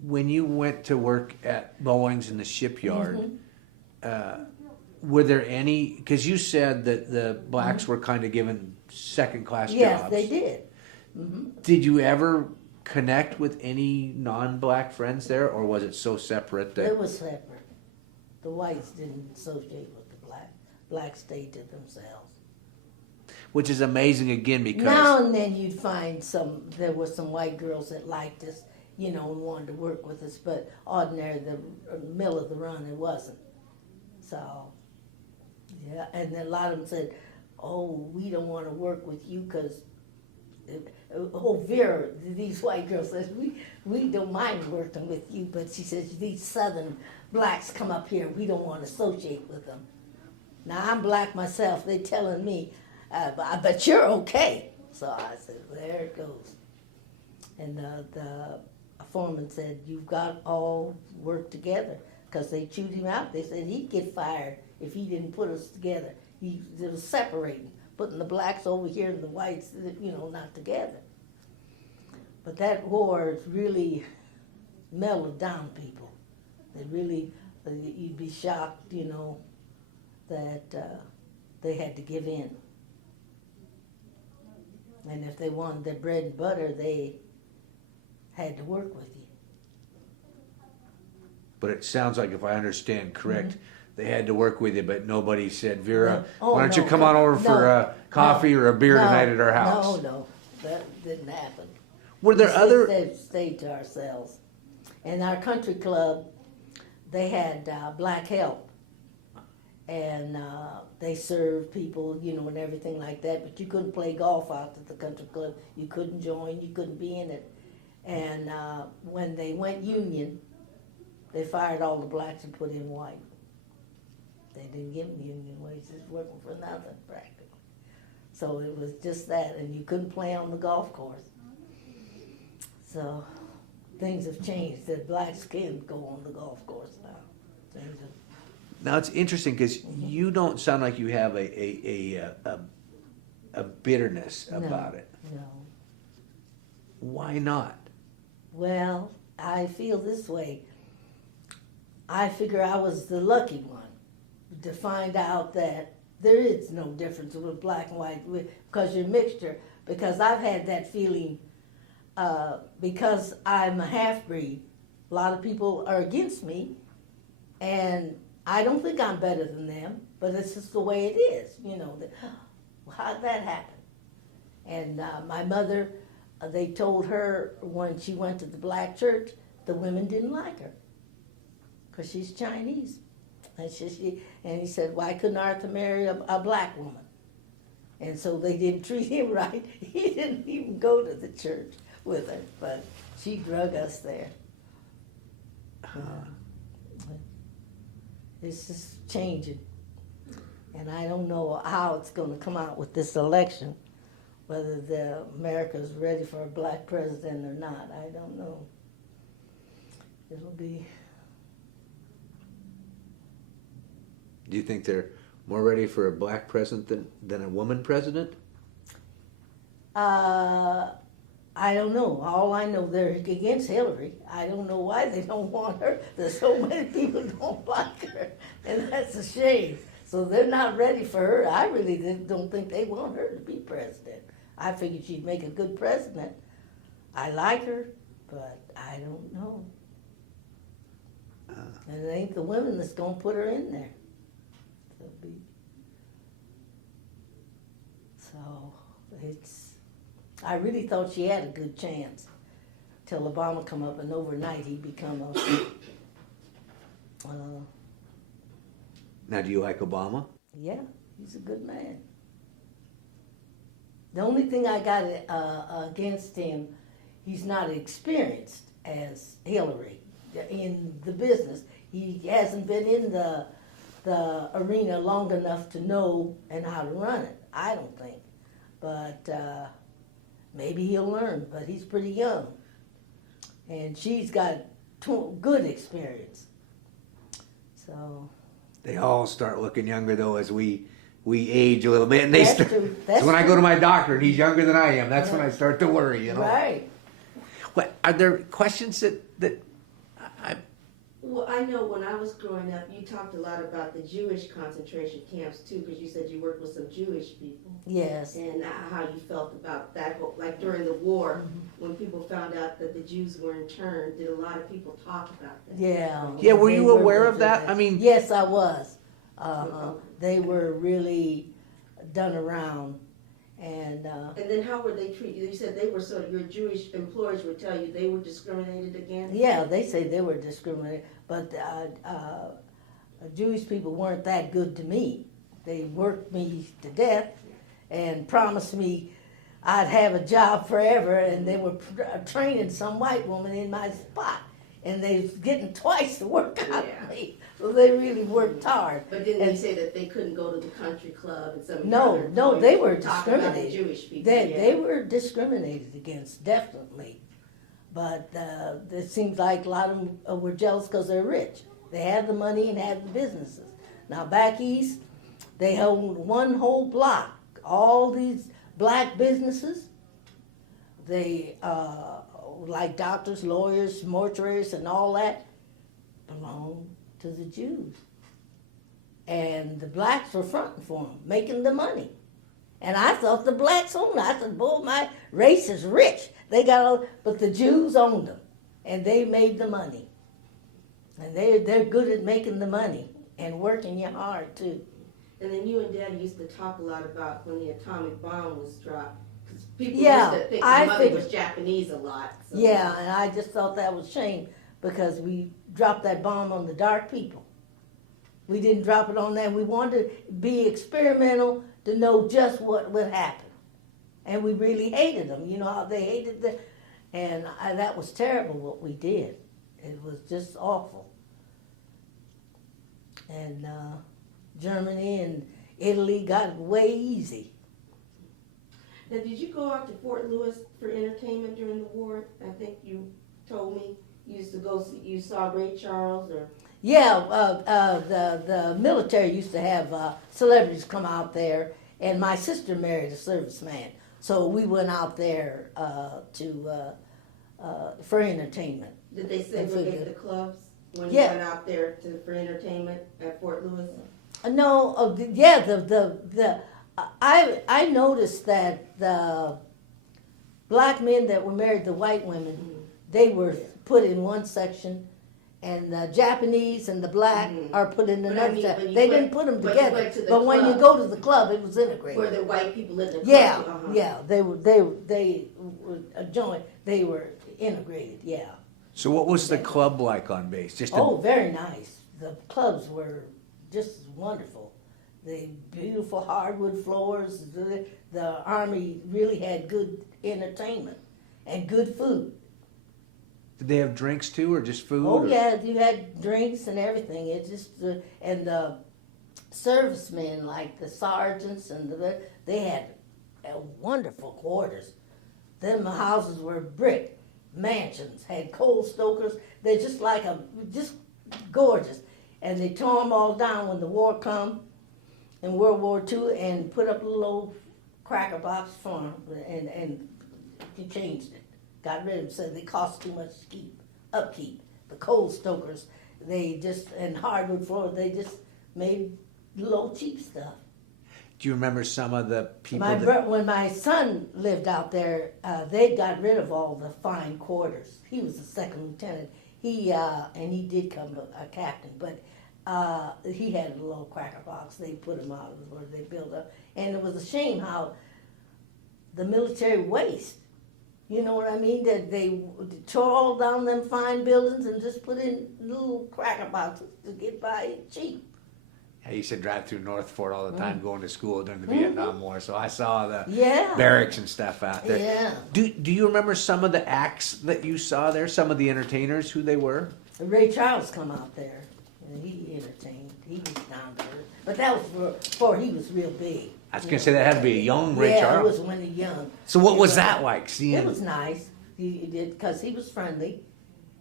When you went to work at Boeing's in the shipyard, were there any, because you said that the blacks were kind of given second-class jobs. Yes, they did. Did you ever connect with any non-black friends there, or was it so separate that... It was separate. The whites didn't associate with the blacks. Blacks stayed to themselves. Which is amazing again because... Now and then you'd find there were some white girls that liked us, and wanted to work with us, but ordinary, the middle of the run, it wasn't. So, yeah, and then a lot of them said, oh, we don't want to work with you because... Vera, these white girls said, we don't mind working with you, but she says, these southern blacks come up here, we don't want to associate with them. Now, I'm black myself, they're telling me, but you're okay. So I said, there it goes. And the foreman said, you've got all work together, because they chewed him out. They said he'd get fired if he didn't put us together. It was separating, putting the blacks over here and the whites, not together. But that war really mellowed down people. They really, you'd be shocked, that they had to give in. And if they wanted their bread and butter, they had to work with you. But it sounds like, if I understand correct, they had to work with you, but nobody said, Vera, why don't you come on over for a coffee or a beer tonight at our house? No, that didn't happen. Were there other... We stayed to ourselves. In our country club, they had black help. And they served people, and everything like that. But you couldn't play golf out at the country club. You couldn't join. You couldn't be in it. And when they went union, they fired all the blacks and put in white. They didn't give them union wages, working for nothing practically. So it was just that, and you couldn't play on the golf course. So things have changed. The blacks can go on the golf course now. Now it's interesting because you don't sound like you have a bitterness about it. No. Why not? Well, I feel this way. I figure I was the lucky one to find out that there is no difference with black and white because you're a mixture. Because I've had that feeling because I'm a half-breed. A lot of people are against me, and I don't think I'm better than them, but it's just the way it is, how'd that happen? And my mother, they told her when she went to the black church, the women didn't like her because she's Chinese. And he said, why couldn't Arthur marry a black woman? And so they didn't treat him right. He didn't even go to the church with her, but she drug us there. It's just changing. And I don't know how it's going to come out with this election, whether America's ready for a black president or not. I don't know. It'll be... Do you think they're more ready for a black president than a woman president? I don't know. All I know, they're against Hillary. I don't know why they don't want her. There's so many people who don't like her, and that's a shame. So they're not ready for her. I really don't think they want her to be president. I figured she'd make a good president. I like her, but I don't know. And it ain't the women that's going to put her in there. So it's... I really thought she had a good chance till Obama come up, and overnight he become a... Now, do you like Obama? Yeah, he's a good man. The only thing I got against him, he's not experienced as Hillary in the business. He hasn't been in the arena long enough to know and how to run it, I don't think. but maybe he'll learn. But he's pretty young, and she's got good experience. So They all start looking younger though as we age a little bit, and they That's start. true. That's So when I true. go to my doctor and he's younger than I am, that's when Yeah. I start to worry. You know. right. What are there questions that I Well, I know when I was growing up, you talked a lot about the Jewish concentration camps too, because you said you worked with some Jewish people. Yes. And how you felt about that, like during the war, when people found out that the Jews were interned, did a lot of people talk about that? Yeah. Yeah, were They you aware of into that? I mean- yes, I was. They were really done around, and And then how were they treated? You said they were sort of, your Jewish employers would tell you they were discriminated against? yeah, they say they were discriminated, but Jewish people weren't that good to me. They worked me to death and promised me I'd have a job forever, and they were training some white woman in my spot, and they was getting twice the work out Yeah. of me. So they really worked hard. But didn't And- they say that they couldn't go to the country club and some of the No, other no, they were talk about the discriminated. Jewish people? They yeah. were discriminated against, definitely. But it seems like a lot of them were jealous because they're rich. They have the money and have the businesses. Now back east, they owned one whole block. All these black businesses, they like doctors, lawyers, mortuaries, and all that, belonged to the Jews. And the blacks were fronting for them, making the money. And I thought the blacks owned it. I said, boy, my race is rich. They got all, but the Jews owned them, and they made the money. And they're good at making the money and working you hard too. And then you and Dad used to talk a lot about when the atomic bomb was dropped. Because people Yeah, used to think I my mother figured- was Japanese a lot. So. Yeah, and I just thought that was a shame because we dropped that bomb on the dark people. We didn't drop it on them. We wanted to be experimental to know just what would happen. And we really hated them. You know how they hated the, and that was terrible what we did. It was just awful. And Germany and Italy got it way easy. Now, did you go out to Fort Lewis for entertainment during the war? I think you told me you used to go see, you saw Ray Charles or... Yeah, the military used to have celebrities come out there, and my sister married a serviceman, so we went out there for entertainment. Did they segregate the clubs when Yeah. you went out there for entertainment at Fort Lewis? No, yeah, I noticed that the black men that were married to white women, they were put in one section, and the Japanese and the black are put in But I another mean, section. when you They went- didn't put them but you together, went to the but when you club. go to the club, it was integrated. Where the white people in the club? Yeah, Uh-huh. yeah, they were a joint. They were integrated. Yeah. So what was the club like on base? Just Oh, very nice. The clubs were just wonderful. The beautiful hardwood floors. The Army really had good entertainment and good food. did they have drinks too, or just food? Oh or- yeah, you had drinks and everything. It just and the servicemen, like the sergeants and they had wonderful quarters. Them houses were brick mansions, had coal stokers. They're just like just gorgeous. And they tore them all down when the war come in World War II and put up a little old cracker box for them, and he changed it. Got rid of them, said they cost too much upkeep. The coal stokers, and hardwood floors, they just made low cheap stuff. Do you remember some of the people? When my son lived out there, they got rid of all the fine quarters. He was a second lieutenant. And he did come a captain, but he had a little cracker box. They put him out where they built up, and it was a shame how the military waste. You know what I mean? That they tore all down them fine buildings and just put in little cracker boxes to get by cheap. I used to drive through North Fort all the time going to school during the Vietnam War, so I saw the Yeah. barracks and stuff out there. Yeah. Do you remember some of the acts that you saw there? Some of the entertainers, who they were? Ray Charles come out there, and he entertained. He was down there, but that was before he was real big. I was gonna say that had to be a young Ray Yeah, it Charles. was when he young. So what It was that like? Seeing It was nice. He did because he was friendly,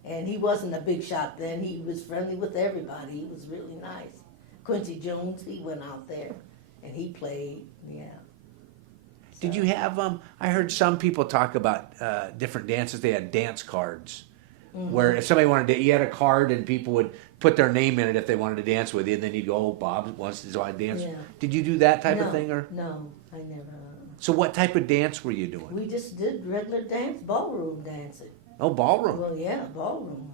and he wasn't a big shot then. He was friendly with everybody. He was really nice. Quincy Jones, he went out there, and he played. Yeah. Did you have I heard some people talk about different dances. They had dance cards, where if somebody wanted to, you had a card and people would put their name in it if they wanted to dance with you, and then you'd go, "Oh, Bob wants to dance." Yeah. Did you do that type no, of thing, or no, I never. so? What type of dance were you doing? We just did regular dance, ballroom dancing. Oh, ballroom. Well, yeah, ballroom.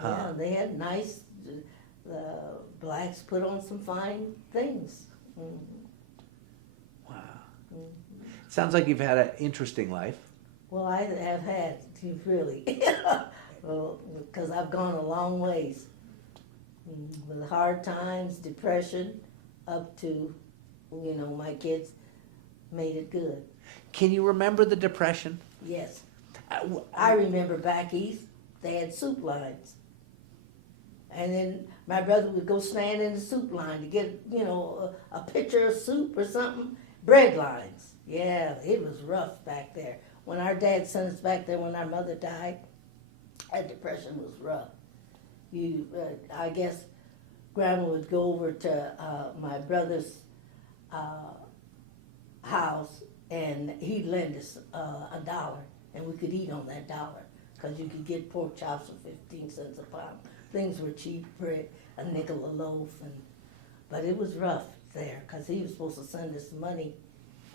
Yeah, they had nice. Blacks put on some fine things. Wow. Sounds like you've had an interesting life. Well, I have had to really, well, because I've gone a long ways. With hard times, depression, up to, my kids made it good. Can you remember the Depression? Yes. I remember back east, they had soup lines. And then my brother would go stand in the soup line to get, a pitcher of soup or something. Bread lines. Yeah, it was rough back there. When our dad sent us back there when our mother died, that depression was rough. I guess Grandma would go over to my brother's house, and he'd lend us $1, and we could eat on that dollar, because you could get pork chops for 15 cents a pound. Things were cheap, bread, a nickel a loaf, but it was rough there, because he was supposed to send us money,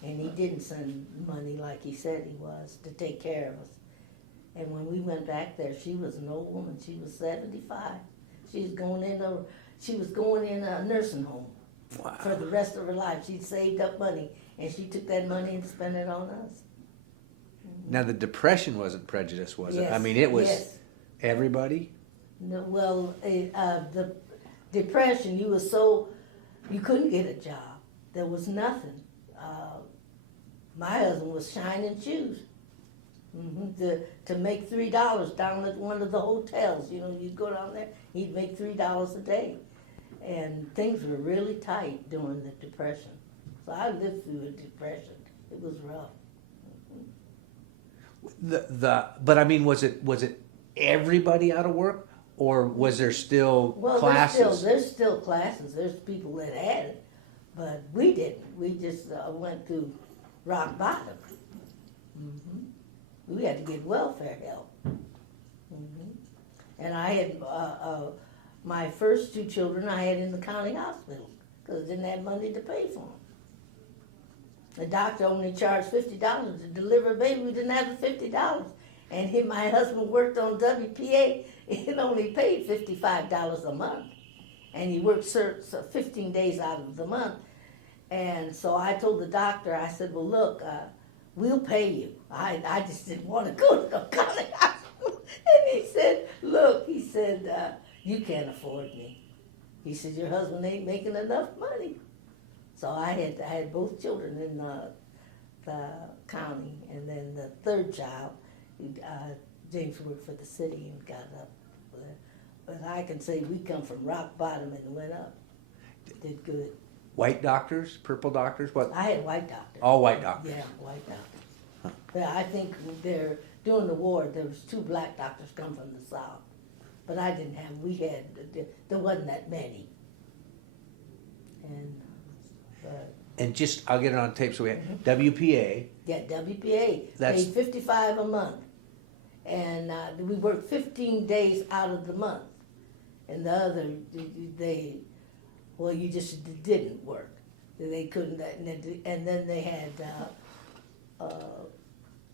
and he didn't send money like he said he was to take care of us. And when we went back there, she was an old woman. She was 75. She was going in a nursing home for the rest of her life. She'd saved up money, and she took that money and spent it on us. Now the Depression wasn't Prejudice, was it? Yes, I mean, it was yes. everybody. No, well, the Depression, you couldn't get a job. There was nothing. My husband was shining shoes. To make $3 down at one of the hotels. You'd go down there, he'd make $3 a day. And things were really tight during the Depression. So I lived through a Depression. It was rough. But I mean, was it everybody out of work, or was there still classes? There's still classes. There's people that had it, but we didn't. We just went through rock bottom. We had to get welfare help. And I had my first 2 children I had in the county hospital because I didn't have money to pay for them. The doctor only charged $50 to deliver a baby. We didn't have the $50. And my husband worked on WPA. It only paid $55 a month. And he worked 15 days out of the month. And so I told the doctor, I said, well, look, we'll pay you. I just didn't want to go to the county hospital. And he said, look, you can't afford me. He said, your husband ain't making enough money. So I had both children in the county, and then the third child, James worked for the city and got up there. But I can say we come from rock bottom and went up. Did good. White doctors, purple doctors, what? I had white doctors. All white doctors. Yeah, white doctors. But I think during the war, there was 2 black doctors come from the South. But I didn't have, there wasn't that many. And just, I'll get it on tape, so we had WPA. Yeah, WPA, That's- paid $55 a month. And we worked 15 days out of the month. And the other, you just didn't work. They couldn't, and then they had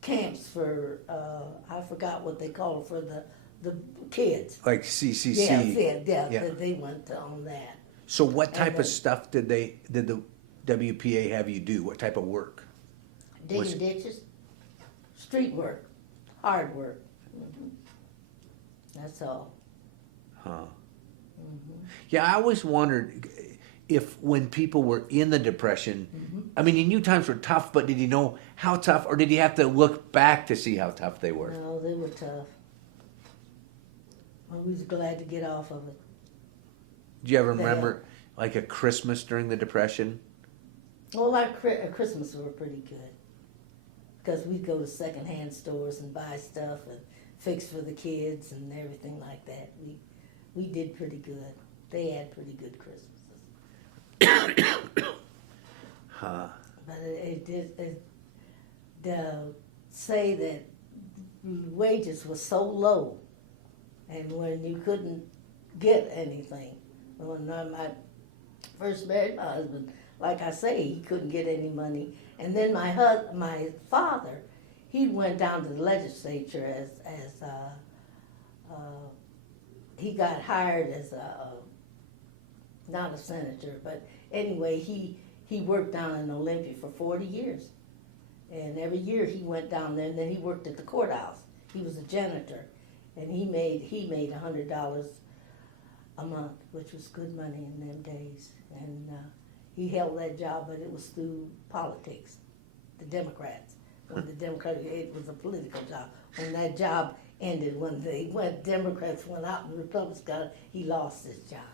camps for, I forgot what they call it, for the kids. Like CCC. Yeah. They went on that. So what type then- of stuff did the WPA have you do? What type of work? Digging ditches, street work, hard work. That's all. Huh. Yeah, I always wondered if when people were in the Depression, I mean, you knew times were tough, but did you know how tough, or did you have to look back to see how tough they were? No, they were tough. I was glad to get off of it. Do you ever remember like a Christmas during the Depression? Well, our Christmas were pretty good because we'd go to secondhand stores and buy stuff and fix for the kids and everything like that. We did pretty good. They had pretty good Christmases. Huh. But to say that wages were so low and when you couldn't get anything. When I first married my husband, like I say, he couldn't get any money. And then my father, he went down to the legislature as he got hired as not a senator, but anyway, he worked down in Olympia for 40 years. And every year he went down there, and then he worked at the courthouse. He was a janitor, and he made $100 a month, which was good money in them days. And he held that job, but it was through politics, the Democrats. When the Democrats, it was a political job. When that job ended, when Democrats went out and Republicans got it, he lost his job.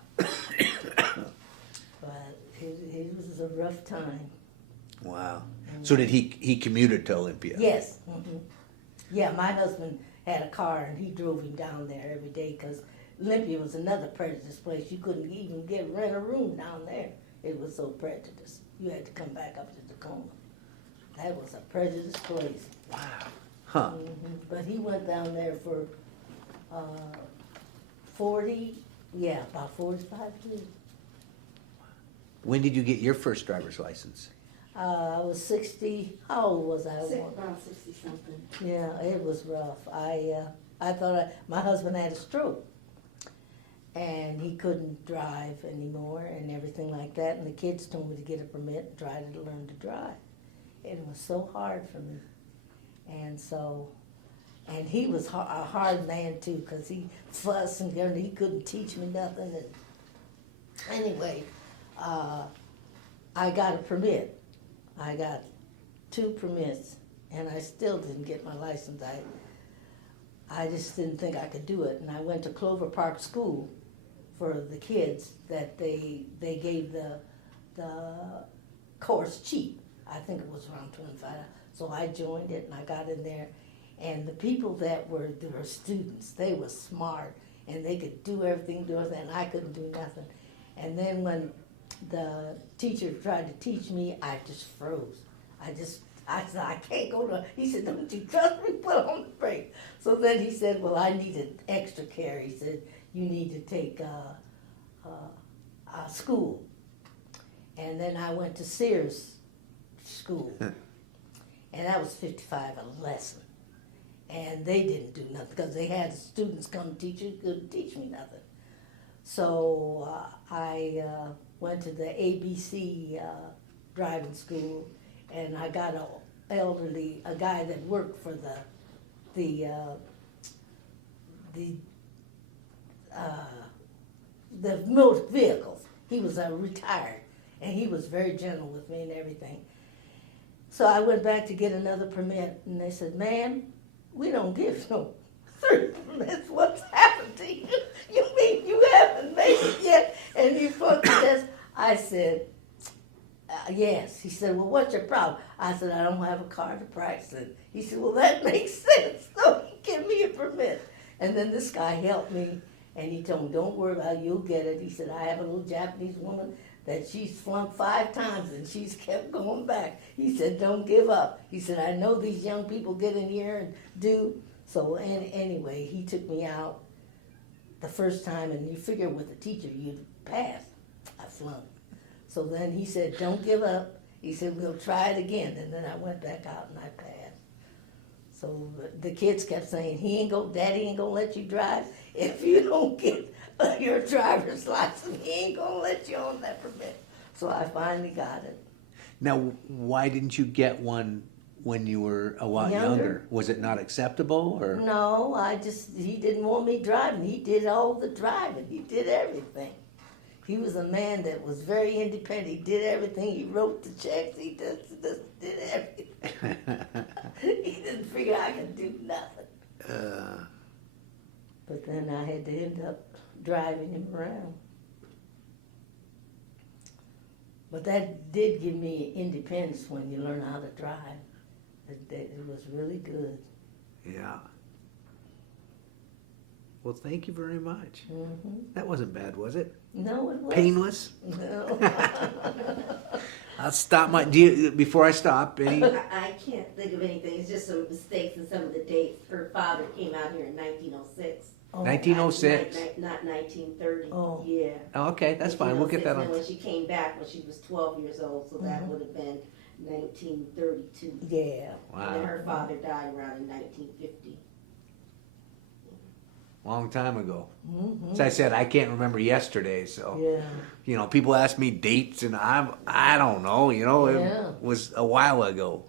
But it was a rough time. Wow. So did he commuted to Olympia? Yes. Mm-hmm. Yeah, my husband had a car and he drove him down there every day because Olympia was another Prejudice place. You couldn't even rent a room down there. It was so Prejudice. You had to come back up to Tacoma. That was a Prejudice place. Wow. Huh. Mm-hmm. But he went down there for about 45 years. When did you get your first driver's license? I was 60. How old was I? Around 60-something. Yeah, it was rough. I thought my husband had a stroke, and he couldn't drive anymore and everything like that. And the kids told me to get a permit and try to learn to drive. And it was so hard for me. And so, and he was a hard man too, because he fussed and he couldn't teach me nothing. And anyway, I got a permit. I got 2 permits, and I still didn't get my license. I just didn't think I could do it, and I went to Clover Park School for the kids that they gave the course cheap. I think it was around $25. So I joined it, and I got in there, and the people that were students, they were smart, and they could do everything, and I couldn't do nothing. And then when the teacher tried to teach me, I just froze. I said, I can't go to, he said, don't you trust me? Put on the brake. So then he said, well, I needed extra care. He said, you need to take school. And then I went to Sears School. And that was $55 a lesson. And they didn't do nothing because they had the students come teach you, couldn't teach me nothing. So I went to the ABC driving school, and I got a guy that worked for the motor vehicles. He was retired, and he was very gentle with me and everything. So I went back to get another permit, and they said, ma'am, we don't give no 3 permits. What's happened to you? You mean you haven't made it yet, and you fucked this? I said, yes. He said, well, what's your problem? I said, I don't have a car to practice it. He said, well, that makes sense. So give me a permit. And then this guy helped me, and he told me, don't worry about it, you'll get it. He said, I have a little Japanese woman that she's flunked 5 times, and she's kept going back. He said, don't give up. He said, I know these young people get in here and do. So anyway, he took me out the first time, and you figure with a teacher, you'd pass. I flunked. So then he said, don't give up. He said, we'll try it again. And then I went back out and I passed. So the kids kept saying, Daddy ain't gonna let you drive. If you don't get your driver's license, he ain't gonna let you on that permit. So I finally got it. Now, why didn't you get one when you were a lot younger? Was it not acceptable, or? No, he didn't want me driving. He did all the driving. He did everything. He was a man that was very independent. He did everything. He wrote the checks. He just did everything. He didn't figure I could do nothing. But then I had to end up driving him around. But that did give me independence when you learn how to drive. It was really good. Yeah. Well, thank you very much. Mm-hmm. That wasn't bad, was it? No, it wasn't. Painless? No. I'll stop before I stop, I can't think of anything. It's just some mistakes in some of the dates. Her father came out here in 1906. Oh, 1906? Not 1930. Oh. Yeah. Oh, okay, that's fine. We'll get that on. And when she came back when she was 12 years old, so that would have been 1932. Yeah. Wow. And then her father died around in 1950. Long time ago. Mm-hmm. As I said, I can't remember yesterday, so. Yeah. You know, people ask me dates, and I don't know. You know, Yeah. it was a while ago.